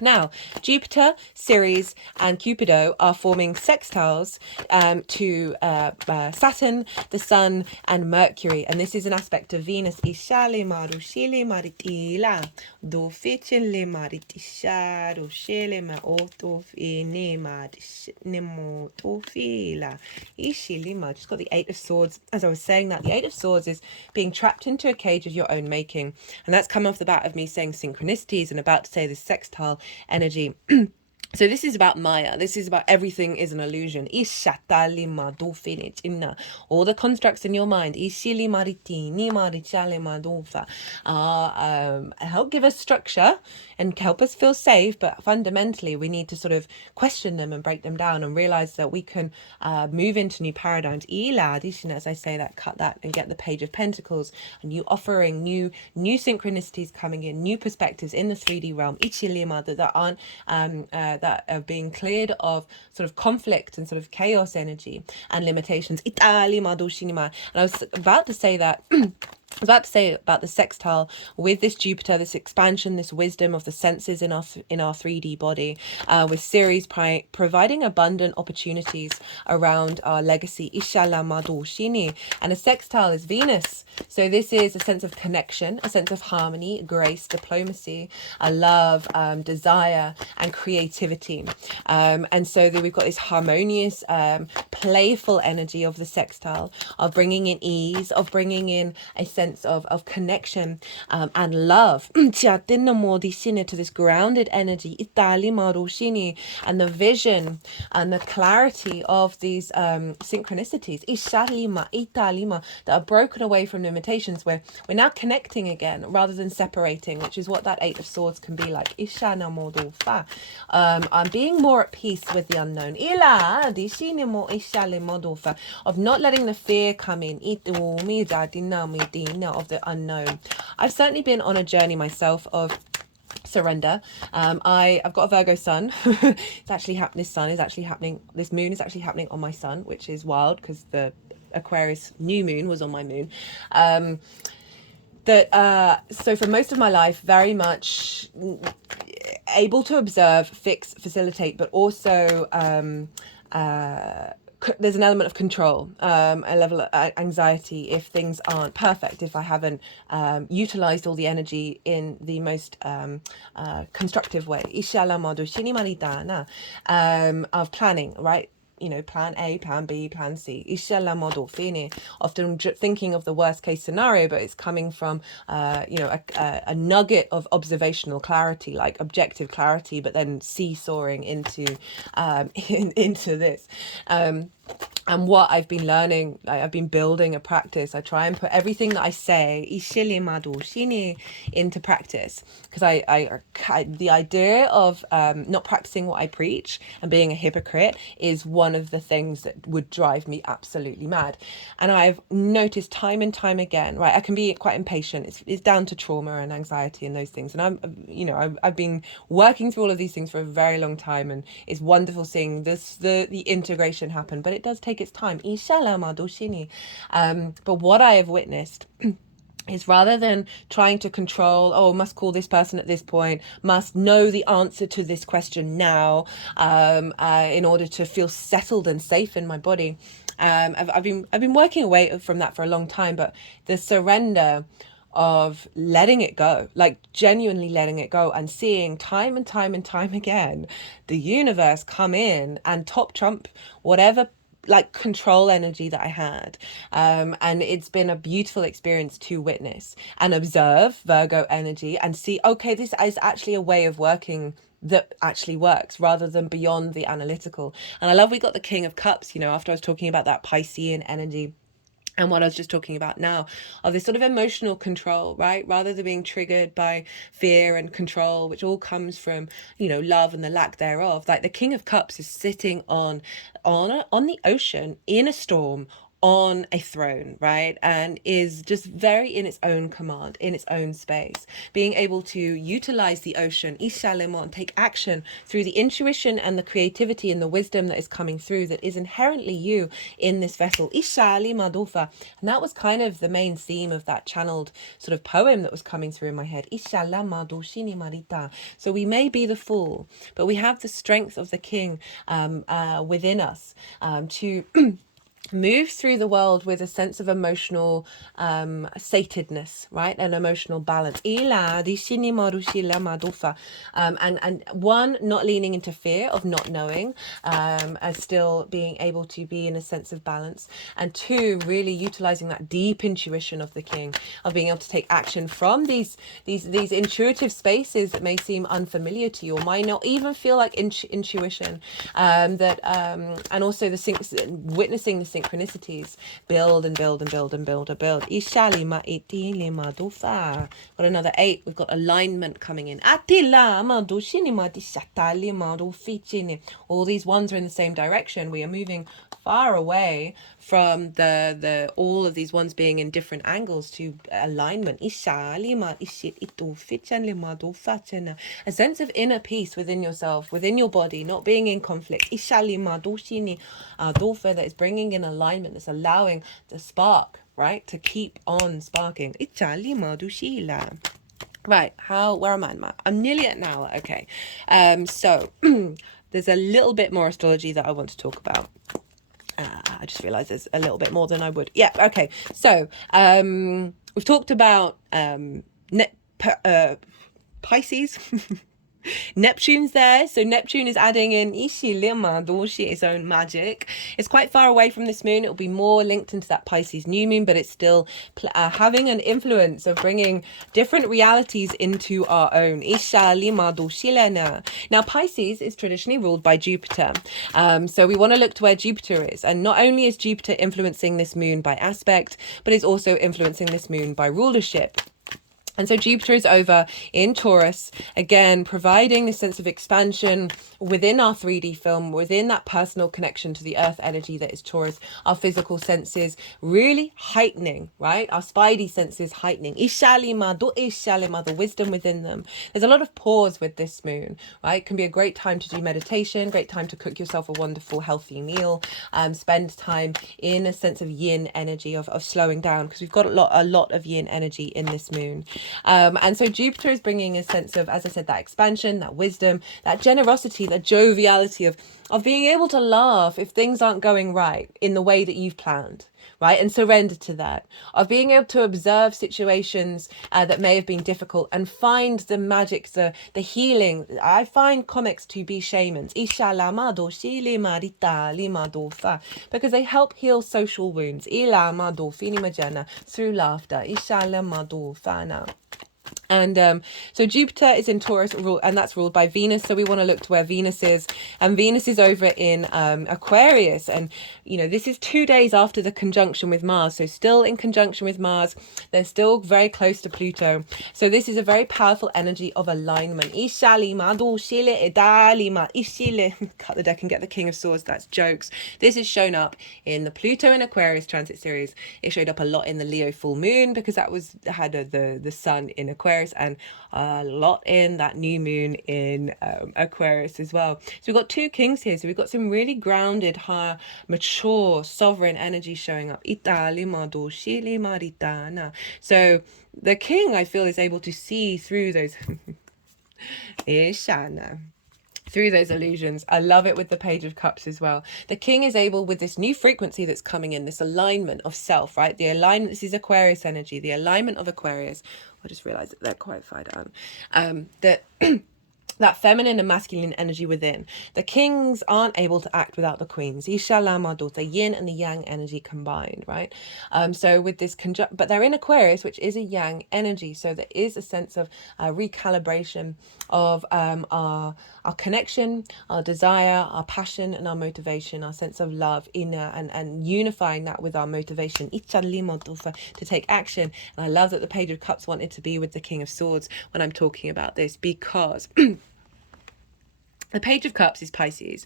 Now, Jupiter, Ceres, and Cupido are forming sextiles to Saturn, the Sun, and Mercury. And this is an aspect of Venus. Ishale marushile maritila, doficile maritisha, roshele ma otofine madnemo tofila. Ishilima. Just got the Eight of Swords. As I was saying that, the Eight of Swords is being trapped into a cage of your own making. And that's come off the bat of me saying synchronicities and about to say this sextile energy. So this is about Maya. This is about everything is an illusion. All the constructs in your mind help give us structure and help us feel safe, but fundamentally we need to sort of question them and break them down and realize that we can move into new paradigms. As I say that, cut that and get the Page of Pentacles, and you offering new synchronicities coming in, new perspectives in the 3D realm that aren't that are being cleared of sort of conflict and sort of chaos energy and limitations. And I was about to say that about the sextile with this Jupiter, this expansion, this wisdom of the senses in our 3D body, with Ceres providing abundant opportunities around our legacy. And a sextile is Venus. So this is a sense of connection, a sense of harmony, grace, diplomacy, a love, desire, and creativity. And so we've got this harmonious, playful energy of the sextile, of bringing in ease, of bringing in a sense of connection and love to this grounded energy and the vision and the clarity of these synchronicities that are broken away from limitations, where we're now connecting again rather than separating, which is what that Eight of Swords can be like. I'm being more at peace with the unknown, of not letting the fear come in of the unknown. I've certainly been on a journey myself of surrender. I've got a Virgo sun. It's actually happening. This moon is actually happening on my sun, which is wild because the Aquarius new moon was on my moon. So for most of my life, very much able to observe, fix, facilitate, but also there's an element of control, a level of anxiety if things aren't perfect, if I haven't utilized all the energy in the most constructive way. Of planning, right? Plan A, plan B, plan C. Often thinking of the worst case scenario, but it's coming from, a nugget of observational clarity, like objective clarity, but then seesawing into this. And what I've been learning, I've been building a practice. I try and put everything that I say into practice, because I the idea of not practicing what I preach and being a hypocrite is one of the things that would drive me absolutely mad. And I've noticed time and time again, right, I can be quite impatient. It's down to trauma and anxiety and those things. And I've been working through all of these things for a very long time, and it's wonderful seeing the integration happen, but it does take its time. But what I have witnessed is, rather than trying to control, must call this person at this point, must know the answer to this question now, in order to feel settled and safe in my body. I've been working away from that for a long time, but the surrender of letting it go, like genuinely letting it go, and seeing time and time and time again the universe come in and top trump whatever like control energy that I had. And it's been a beautiful experience to witness and observe Virgo energy and see, okay, this is actually a way of working that actually works, rather than beyond the analytical. And I love we got the King of Cups, after I was talking about that Piscean energy. And what I was just talking about now, of this sort of emotional control, right? Rather than being triggered by fear and control, which all comes from, love and the lack thereof. Like the King of Cups is sitting on the ocean in a storm, on a throne, right? And is just very in its own command, in its own space, being able to utilize the ocean, and take action through the intuition and the creativity and the wisdom that is coming through, that is inherently you in this vessel. And that was kind of the main theme of that channeled sort of poem that was coming through in my head. So we may be the fool, but we have the strength of the king within us to move through the world with a sense of emotional satedness, right? And emotional balance. And one, not leaning into fear of not knowing, and still being able to be in a sense of balance. And two, really utilizing that deep intuition of the king, of being able to take action from these intuitive spaces that may seem unfamiliar to you, or might not even feel like intuition, and also witnessing the synchronicities build and build and build and build and build. Got another 8. We've got alignment coming in. All these ones are in the same direction. We are moving far away from the all of these ones being in different angles to alignment. A sense of inner peace within yourself, within your body, not being in conflict. That is bringing in alignment, that's allowing the spark, right, to keep on sparking. Right, where am I? I'm nearly at an hour. Okay, so there's a little bit more astrology that I want to talk about. I just realized there's a little bit more than I would. Yeah, okay. So we've talked about Pisces. Neptune's there, so Neptune is adding in its own magic. It's quite far away from this moon. It'll be more linked into that Pisces new moon, but it's still having an influence of bringing different realities into our own. Now, Pisces is traditionally ruled by Jupiter, so we want to look to where Jupiter is, and not only is Jupiter influencing this moon by aspect, but is also influencing this moon by rulership. And so Jupiter is over in Taurus, again, providing this sense of expansion within our 3D film, within that personal connection to the earth energy that is Taurus, our physical senses really heightening, right? Our spidey senses heightening. The wisdom within them. There's a lot of pause with this moon, right? It can be a great time to do meditation, great time to cook yourself a wonderful, healthy meal, spend time in a sense of yin energy, of slowing down, because we've got a lot of yin energy in this moon. And so Jupiter is bringing a sense of, as I said, that expansion, that wisdom, that generosity, that joviality of being able to laugh if things aren't going right in the way that you've planned, right? And surrender to that, of being able to observe situations that may have been difficult and find the magic, the healing. I find comics to be shamans, because they help heal social wounds through laughter. And so Jupiter is in Taurus, and that's ruled by Venus. So we want to look to where Venus is, and Venus is over in Aquarius. And you know, this is 2 days after the conjunction with Mars, so still in conjunction with Mars. They're still very close to Pluto. So this is a very powerful energy of alignment. Cut the deck and get the King of Swords. That's jokes. This is shown up in the Pluto and Aquarius transit series. It showed up a lot in the Leo full moon, because that had the sun in Aquarius, and a lot in that new moon in Aquarius as well. So we've got two kings here. So we've got some really grounded, high, mature, sovereign energy showing up. So the king, I feel, is able to see through those through those illusions. I love it with the Page of Cups as well. The king is able, with this new frequency that's coming in, this alignment of self, right? The alignment, this is Aquarius energy, the alignment of Aquarius. I just realized that they're quite far down. That feminine and masculine energy within. The kings aren't able to act without the queens. The yin and the yang energy combined, right? So with this but they're in Aquarius, which is a yang energy. So there is a sense of recalibration of our connection, our desire, our passion, and our motivation, our sense of love, inner, and unifying that with our motivation to take action. And I love that the Page of Cups wanted to be with the King of Swords when I'm talking about this, because the Page of Cups is Pisces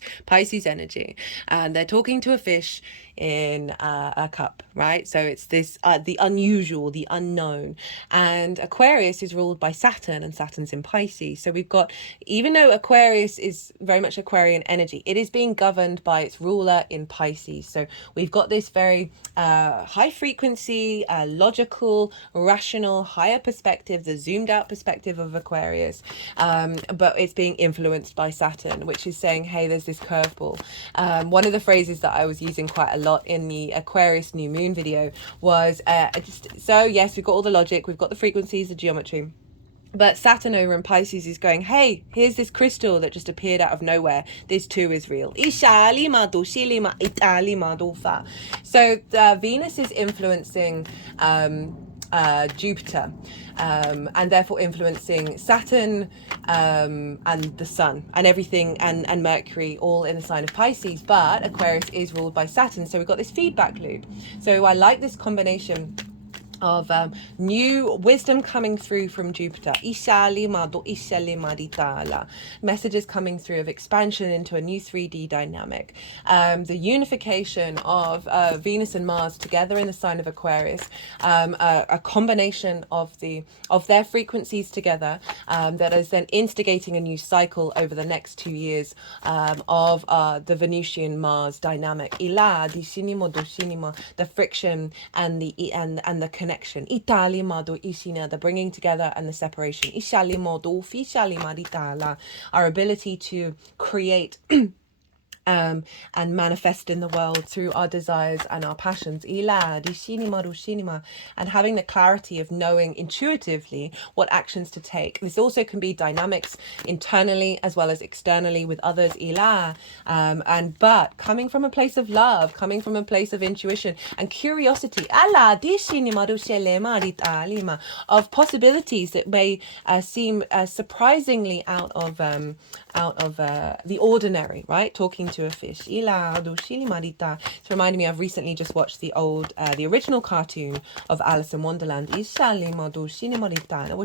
energy, and they're talking to a fish in a cup, right? So it's this the unusual, the unknown. And Aquarius is ruled by Saturn, and Saturn's in Pisces. So we've got, even though Aquarius is very much Aquarian energy, it is being governed by its ruler in Pisces. So we've got this very high frequency, logical, rational, higher perspective, the zoomed out perspective of Aquarius, but it's being influenced by Saturn, which is saying, hey, there's this curveball. One of the phrases that I was using quite a lot in the Aquarius new moon video was so yes, we've got all the logic, we've got the frequencies, the geometry, but Saturn over in Pisces is going, hey, here's this crystal that just appeared out of nowhere. This too is real. So Venus is influencing Jupiter, and therefore influencing Saturn, and the sun and everything, and Mercury, all in the sign of Pisces. But Aquarius is ruled by Saturn, so we've got this feedback loop. So I like this combination of new wisdom coming through from Jupiter, messages coming through of expansion into a new 3D dynamic, the unification of Venus and Mars together in the sign of Aquarius, a combination of their frequencies together, that is then instigating a new cycle over the next 2 years of the Venusian Mars dynamic, the friction and the connection, the bringing together and the separation, our ability to create and manifest in the world through our desires and our passions. And having the clarity of knowing intuitively what actions to take. This also can be dynamics internally as well as externally with others. But coming from a place of love, coming from a place of intuition and curiosity, of possibilities that may seem surprisingly out of the ordinary, right? Talking to a fish. It's reminding me, I've recently just watched the original cartoon of Alice in Wonderland. Well,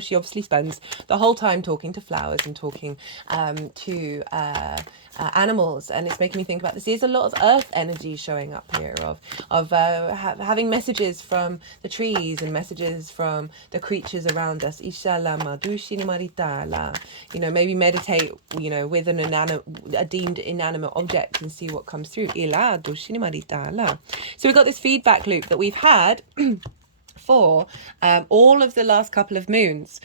she obviously spends the whole time talking to flowers and talking to animals, and it's making me think about this. There's a lot of earth energy showing up here of having messages from the trees and messages from the creatures around us. Maybe meditate, with a deemed inanimate object and see what comes through. So we've got this feedback loop that we've had for all of the last couple of moons.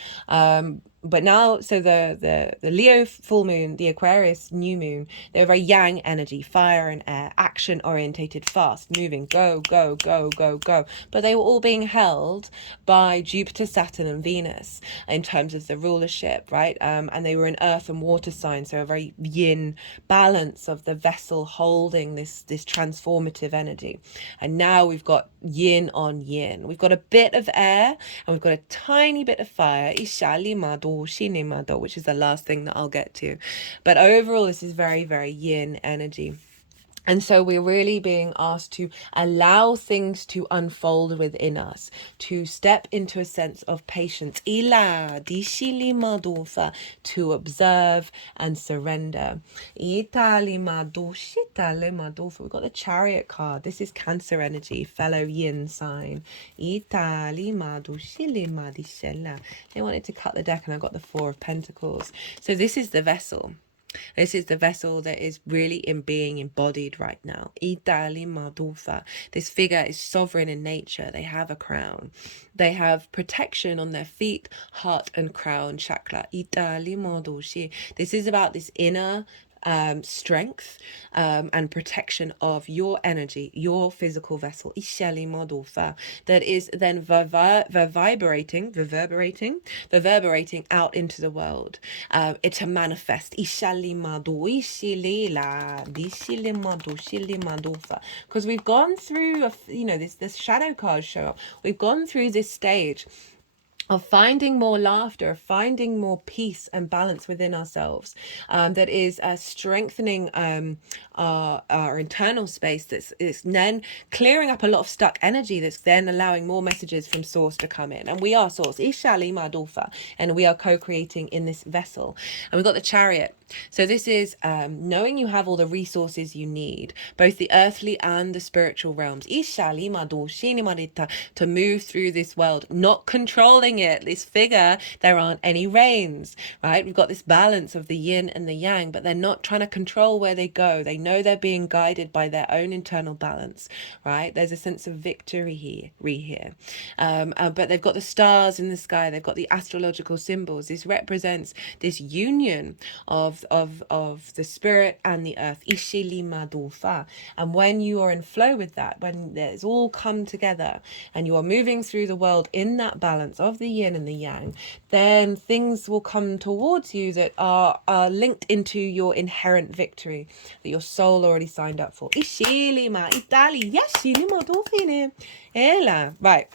But now, so the Leo full moon, the Aquarius new moon, they're very yang energy, fire and air, action orientated, fast, moving, go, go, go, go, go. But they were all being held by Jupiter, Saturn and Venus in terms of the rulership, right? And they were in earth and water signs, so a very yin balance of the vessel holding this transformative energy. And now we've got yin on yin. We've got a bit of air and we've got a tiny bit of fire, which is the last thing that I'll get to. But overall, this is very, very yin energy. And so we're really being asked to allow things to unfold within us, to step into a sense of patience, to observe and surrender. We've got the Chariot card. This is Cancer energy, fellow yin sign. They wanted to cut the deck and I got the Four of Pentacles. So this is the vessel. This is the vessel that is really being embodied right now. This figure is sovereign in nature. They have a crown. They have protection on their feet, heart and crown chakra. This is about this inner strength and protection of your energy, your physical vessel, that is then reverberating out into the world. It's to manifest, because we've gone through this shadow cards show up. We've gone through this stage of finding more laughter, of finding more peace and balance within ourselves, that is strengthening our internal space, that's then clearing up a lot of stuck energy, that's then allowing more messages from source to come in. And we are source, and we are co-creating in this vessel. And we've got the Chariot. So this is knowing you have all the resources you need, both the earthly and the spiritual realms, to move through this world, not controlling it. This figure, there aren't any reins, right? We've got this balance of the yin and the yang, but they're not trying to control where they go. They know they're being guided by their own internal balance, right? There's a sense of victory here. But they've got the stars in the sky. They've got the astrological symbols. This represents this union of the spirit and the earth. And when you are in flow with that, when there's all come together and you are moving through the world in that balance of the yin and the yang, then things will come towards you that are linked into your inherent victory that your soul already signed up for. Right.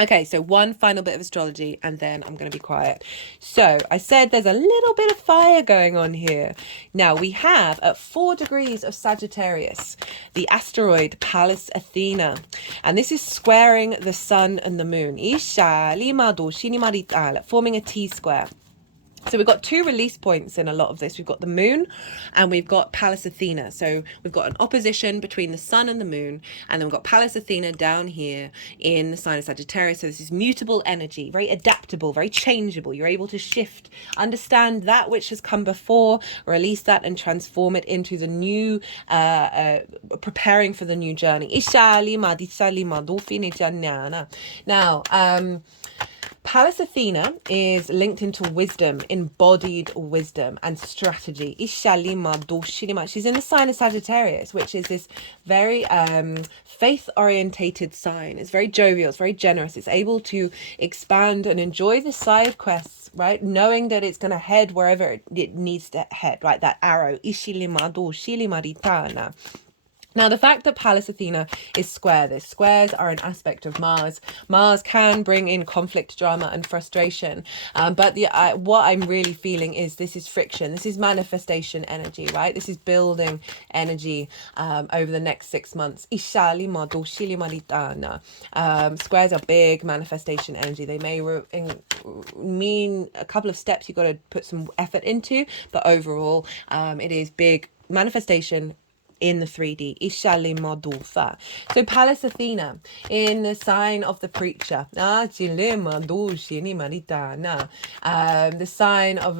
Okay, so one final bit of astrology and then I'm going to be quiet. So I said there's a little bit of fire going on here. Now we have at 4 degrees of Sagittarius, the asteroid Pallas Athena. And this is squaring the sun and the moon, forming a T-square. So we've got 2 release points in a lot of this. We've got the moon and we've got Pallas Athena. So we've got an opposition between the sun and the moon. And then we've got Pallas Athena down here in the sign of Sagittarius. So this is mutable energy, very adaptable, very changeable. You're able to shift, understand that which has come before, release that and transform it into the new, preparing for the new journey. Now, Pallas Athena is linked into wisdom, embodied wisdom and strategy. She's in the sign of Sagittarius, which is this very faith-orientated sign. It's very jovial, it's very generous. It's able to expand and enjoy the side quests, right? Knowing that it's going to head wherever it needs to head, right? That arrow. Now, the fact that Pallas Athena is square, the squares are an aspect of Mars. Mars can bring in conflict, drama and frustration. But what I'm really feeling is this is friction. This is manifestation energy, right? This is building energy over the next 6 months. Squares are big manifestation energy. They may mean a couple of steps you've got to put some effort into, but overall, it is big manifestation in the 3D. So Pallas Athena in the sign of the preacher. The sign of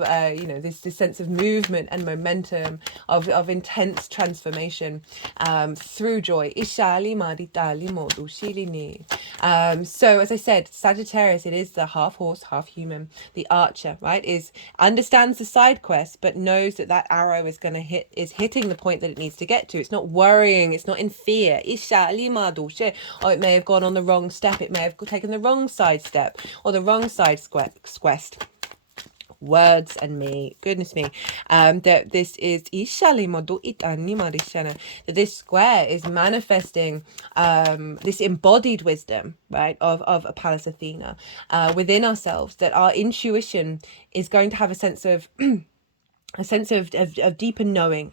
this sense of movement and momentum of intense transformation through joy. So as I said, Sagittarius, it is the half horse, half human. The archer, right, understands the side quest, but knows that arrow is hitting the point that it needs to get to. It's not worrying, it's not in fear. Or it may have gone on the wrong step, it may have taken the wrong side step or the wrong side quest. Words and me, goodness me, that this is that this square is manifesting this embodied wisdom, right, of a Pallas Athena within ourselves, that our intuition is going to have a sense of deeper knowing,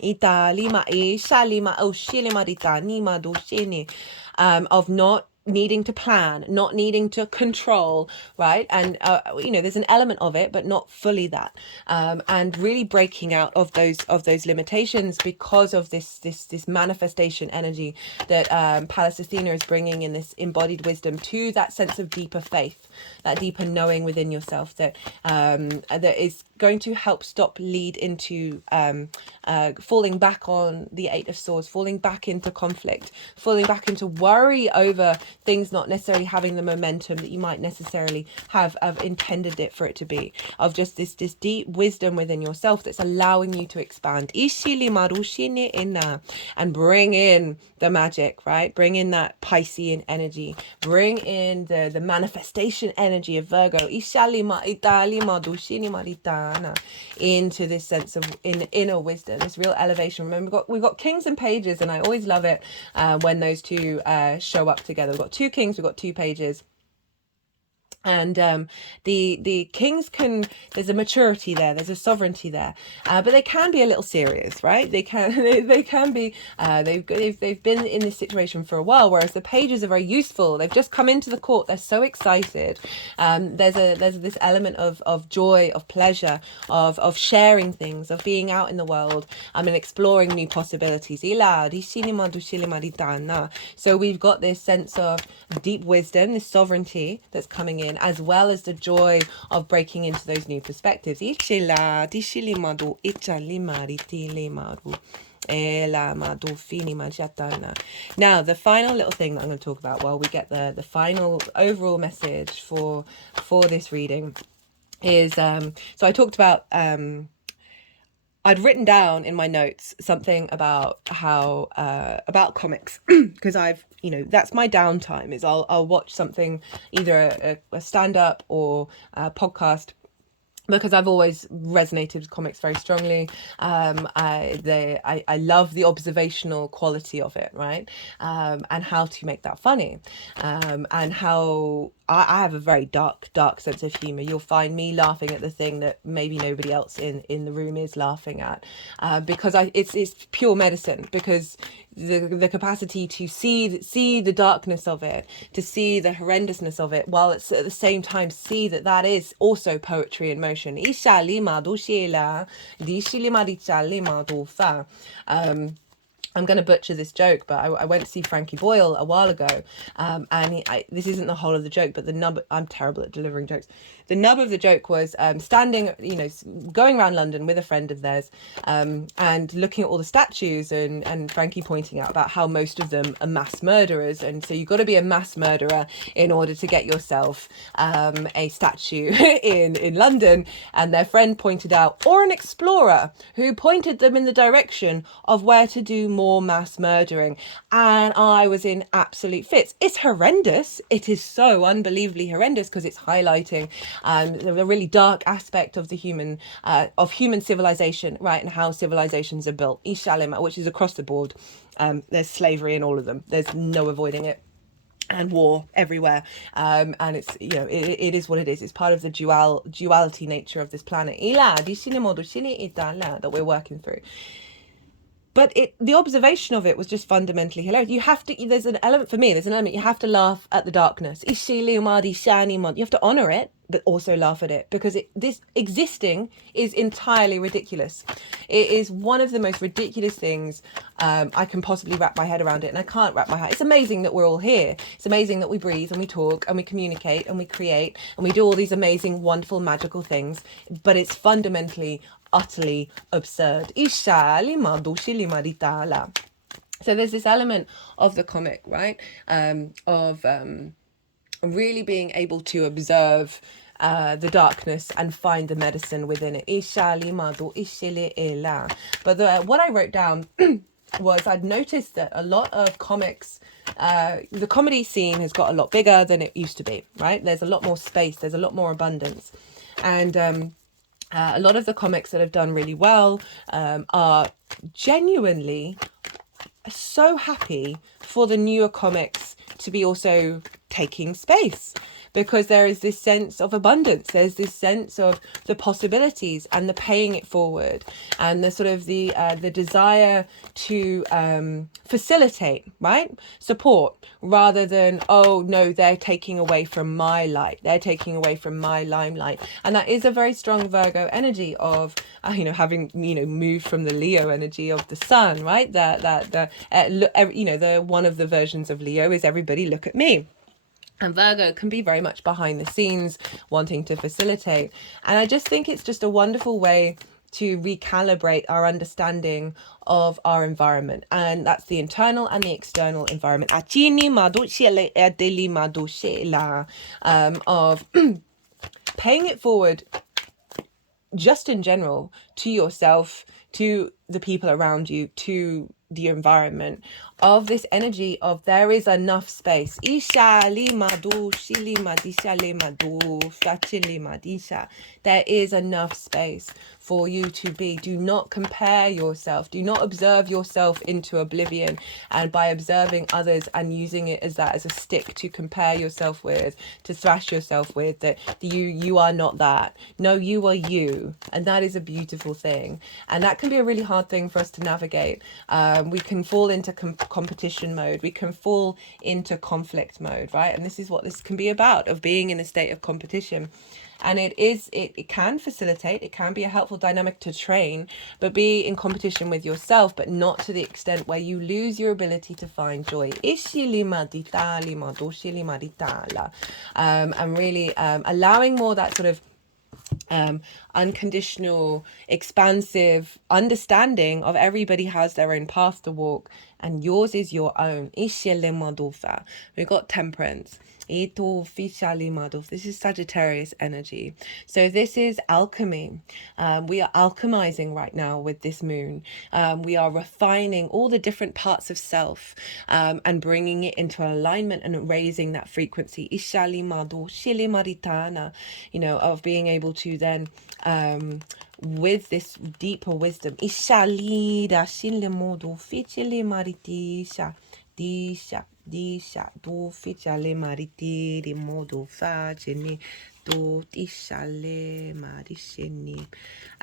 of not needing to plan, not needing to control, right? And there's an element of it, but not fully that, and really breaking out of those limitations because of this manifestation energy that Pallas Athena is bringing in, this embodied wisdom, to that sense of deeper faith, that deeper knowing within yourself, that is going to help lead into falling back on the Eight of Swords, falling back into conflict, falling back into worry over things not necessarily having the momentum that you might necessarily have intended it for it to be, of just this deep wisdom within yourself that's allowing you to expand and bring in the magic, right? Bring in that Piscean energy, bring in the manifestation energy of Virgo into this sense of inner wisdom, this real elevation. Remember, we've got kings and pages, and I always love it when those two show up together. We've got two kings, we've got two pages. And the kings there's a maturity there, there's a sovereignty there, but they can be a little serious, right? They can be they've been in this situation for a while, whereas the pages are very useful. They've just come into the court, they're so excited. There's this element of joy, of pleasure, of sharing things, of being out in the world, and exploring new possibilities. So we've got this sense of deep wisdom, this sovereignty that's coming in, as well as the joy of breaking into those new perspectives. Now, the final little thing that I'm going to talk about while we get the final overall message for this reading is, so I talked about, I'd written down in my notes something about how about comics, because that's my downtime, is I'll watch something, either a stand-up or a podcast, because I've always resonated with comics very strongly. I love the observational quality of it, right? And how to make that funny, and how I have a very dark sense of humor. You'll find me laughing at the thing that maybe nobody else in the room is laughing at, because it's pure medicine, because the capacity to see the darkness of it, to see the horrendousness of it, while it's at the same time see that is also poetry in motion. I'm going to butcher this joke, but I went to see Frankie Boyle a while ago, and this isn't the whole of the joke, but the nub. I'm terrible at delivering jokes. The nub of the joke was standing, going around London with a friend of theirs, and looking at all the statues, and Frankie pointing out about how most of them are mass murderers, and so you've got to be a mass murderer in order to get yourself a statue in London. And their friend pointed out, or an explorer who pointed them in the direction of where to do more mass murdering. And I was in absolute fits. It's horrendous. It is so unbelievably horrendous because it's highlighting the really dark aspect of the human civilization, right, and how civilizations are built. Ishalima, which is across the board. There's slavery in all of them. There's no avoiding it. And war everywhere, and it's it is what it is. It's part of the duality nature of this planet that we're working through. But the observation of it was just fundamentally hilarious. You have to, there's an element, for me, there's an element, you have to laugh at the darkness. You have to honor it, but also laugh at it, because this existing is entirely ridiculous. It is one of the most ridiculous things I can possibly wrap my head around it, and I can't wrap my head. It's amazing that we're all here. It's amazing that we breathe and we talk and we communicate and we create and we do all these amazing, wonderful, magical things, but it's fundamentally utterly absurd. So there's this element of the comic, right? Of really being able to observe the darkness and find the medicine within it. But what I wrote down was I'd noticed that a lot of comics, the comedy scene has got a lot bigger than it used to be, right? There's a lot more space, there's a lot more abundance. And a lot of the comics that have done really well are genuinely so happy for the newer comics to be also taking space, because there is this sense of abundance, there's this sense of the possibilities and the paying it forward, and the sort of the desire to facilitate, right, support, rather than, oh no, they're taking away from my light, they're taking away from my limelight. And that is a very strong Virgo energy of having moved from the Leo energy of the sun, right? The one of the versions of Leo is everybody look at me. And Virgo can be very much behind the scenes, wanting to facilitate. And I just think it's just a wonderful way to recalibrate our understanding of our environment. And that's the internal and the external environment. Of paying it forward just in general to yourself, to the people around you, to the environment, of this energy of there is enough space. There is enough space for you to be. Do not compare yourself. Do not observe yourself into oblivion, and by observing others and using it as a stick to compare yourself with, to thrash yourself with, that you are not that. No, you are you, and that is a beautiful thing. And that can be a really hard thing for us to navigate. We can fall into competition mode, we can fall into conflict mode, right? And this is what this can be about, of being in a state of competition. And it can facilitate, it can be a helpful dynamic to train, but be in competition with yourself, but not to the extent where you lose your ability to find joy. And really allowing more that sort of unconditional, expansive understanding of everybody has their own path to walk, and yours is your own. We've got temperance. This is Sagittarius energy. So this is alchemy. We are alchemizing right now with this moon. We are refining all the different parts of self, and bringing it into alignment and raising that frequency. Of being able to then, with this deeper wisdom,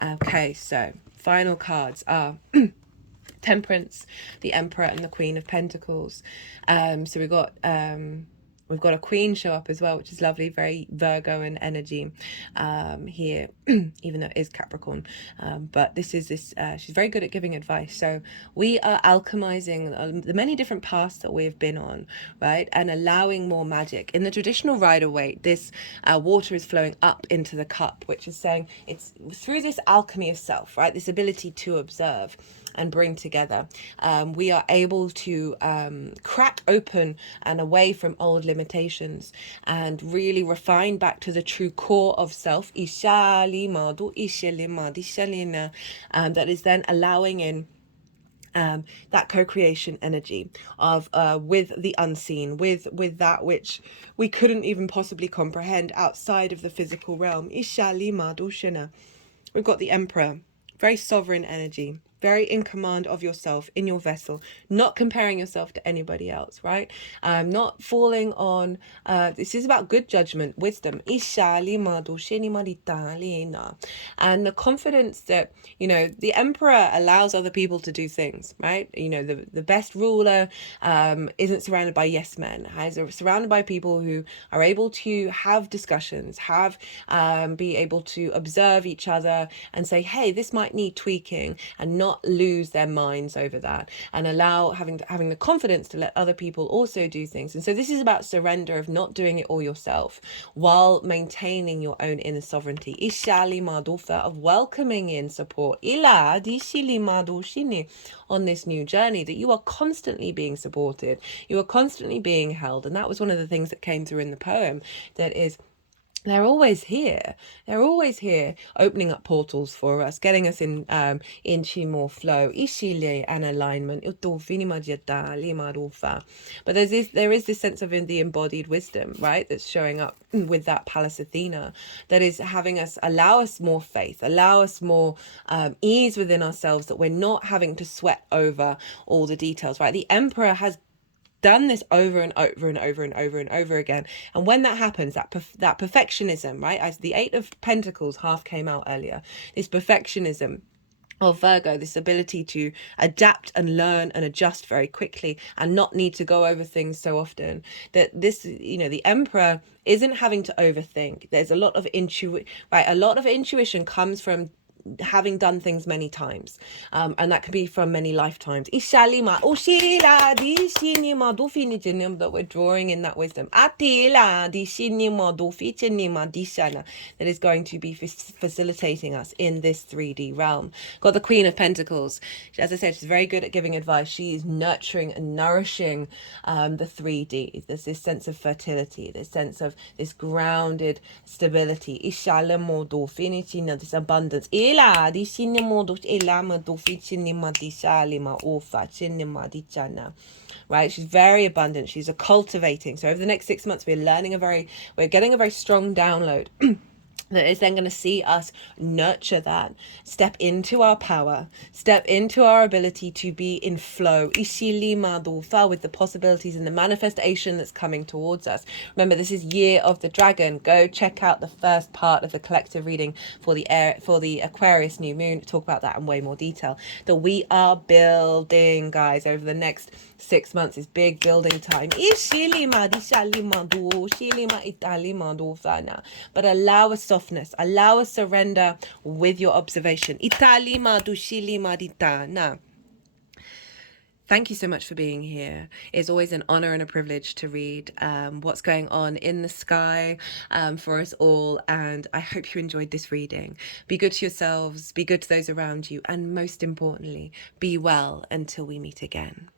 okay, so final cards are Temperance, the Emperor, and the Queen of Pentacles. So we've got We've got a queen show up as well, which is lovely, very Virgo and energy here, even though it is Capricorn. But she's very good at giving advice. So we are alchemizing the many different paths that we've been on, right? And allowing more magic. In the traditional Rider-Waite, this water is flowing up into the cup, which is saying it's through this alchemy of self, right? This ability to observe and bring together. We are able to crack open and away from old limitations and really refine back to the true core of self. That is then allowing in that co-creation energy of with the unseen, with that which we couldn't even possibly comprehend outside of the physical realm. We've got the Emperor, very sovereign energy, very in command of yourself, in your vessel, not comparing yourself to anybody else, right? Not falling on, this is about good judgment, wisdom. And the confidence that, you know, the Emperor allows other people to do things, right? You know, the best ruler isn't surrounded by yes men, is surrounded by people who are able to have discussions, be able to observe each other and say, hey, this might need tweaking, and not lose their minds over that, and allow having the confidence to let other people also do things. And so this is about surrender, of not doing it all yourself while maintaining your own inner sovereignty. Of welcoming in support on this new journey, that you are constantly being supported, you are constantly being held. And that was one of the things that came through in the poem, that is, they're always here. They're always here, opening up portals for us, getting us into more flow, and alignment. But there is this sense of the embodied wisdom, right, that's showing up with that Pallas Athena, that is having us, allow us more faith, allow us more ease within ourselves, that we're not having to sweat over all the details, right? The Emperor has done this over and over and over and over and over again, and when that happens, that perfectionism, right, as the Eight of Pentacles half came out earlier, this perfectionism of Virgo, this ability to adapt and learn and adjust very quickly and not need to go over things so often, that this, you know, the Emperor isn't having to overthink. There's a lot of a lot of intuition comes from having done things many times, and that could be from many lifetimes, that we're drawing in that wisdom, that is going to be facilitating us in this 3D realm. Got the Queen of Pentacles. As I said, she's very good at giving advice. She is nurturing and nourishing the 3D. There's this sense of fertility, this sense of this grounded stability, this abundance. Right, she's very abundant. She's a cultivating. So over the next 6 months, we're getting a very strong download that is then going to see us nurture that, step into our power, step into our ability to be in flow, with the possibilities and the manifestation that's coming towards us. Remember, this is Year of the Dragon. Go check out the first part of the collective reading for the Aquarius new moon. Talk about that in way more detail. That we are building, guys, over the next 6 months. Is big building time. But allow a softness, allow a surrender with your observation. Thank you so much for being here. It's always an honor and a privilege to read what's going on in the sky for us all. And I hope you enjoyed this reading. Be good to yourselves, be good to those around you, and most importantly, be well until we meet again.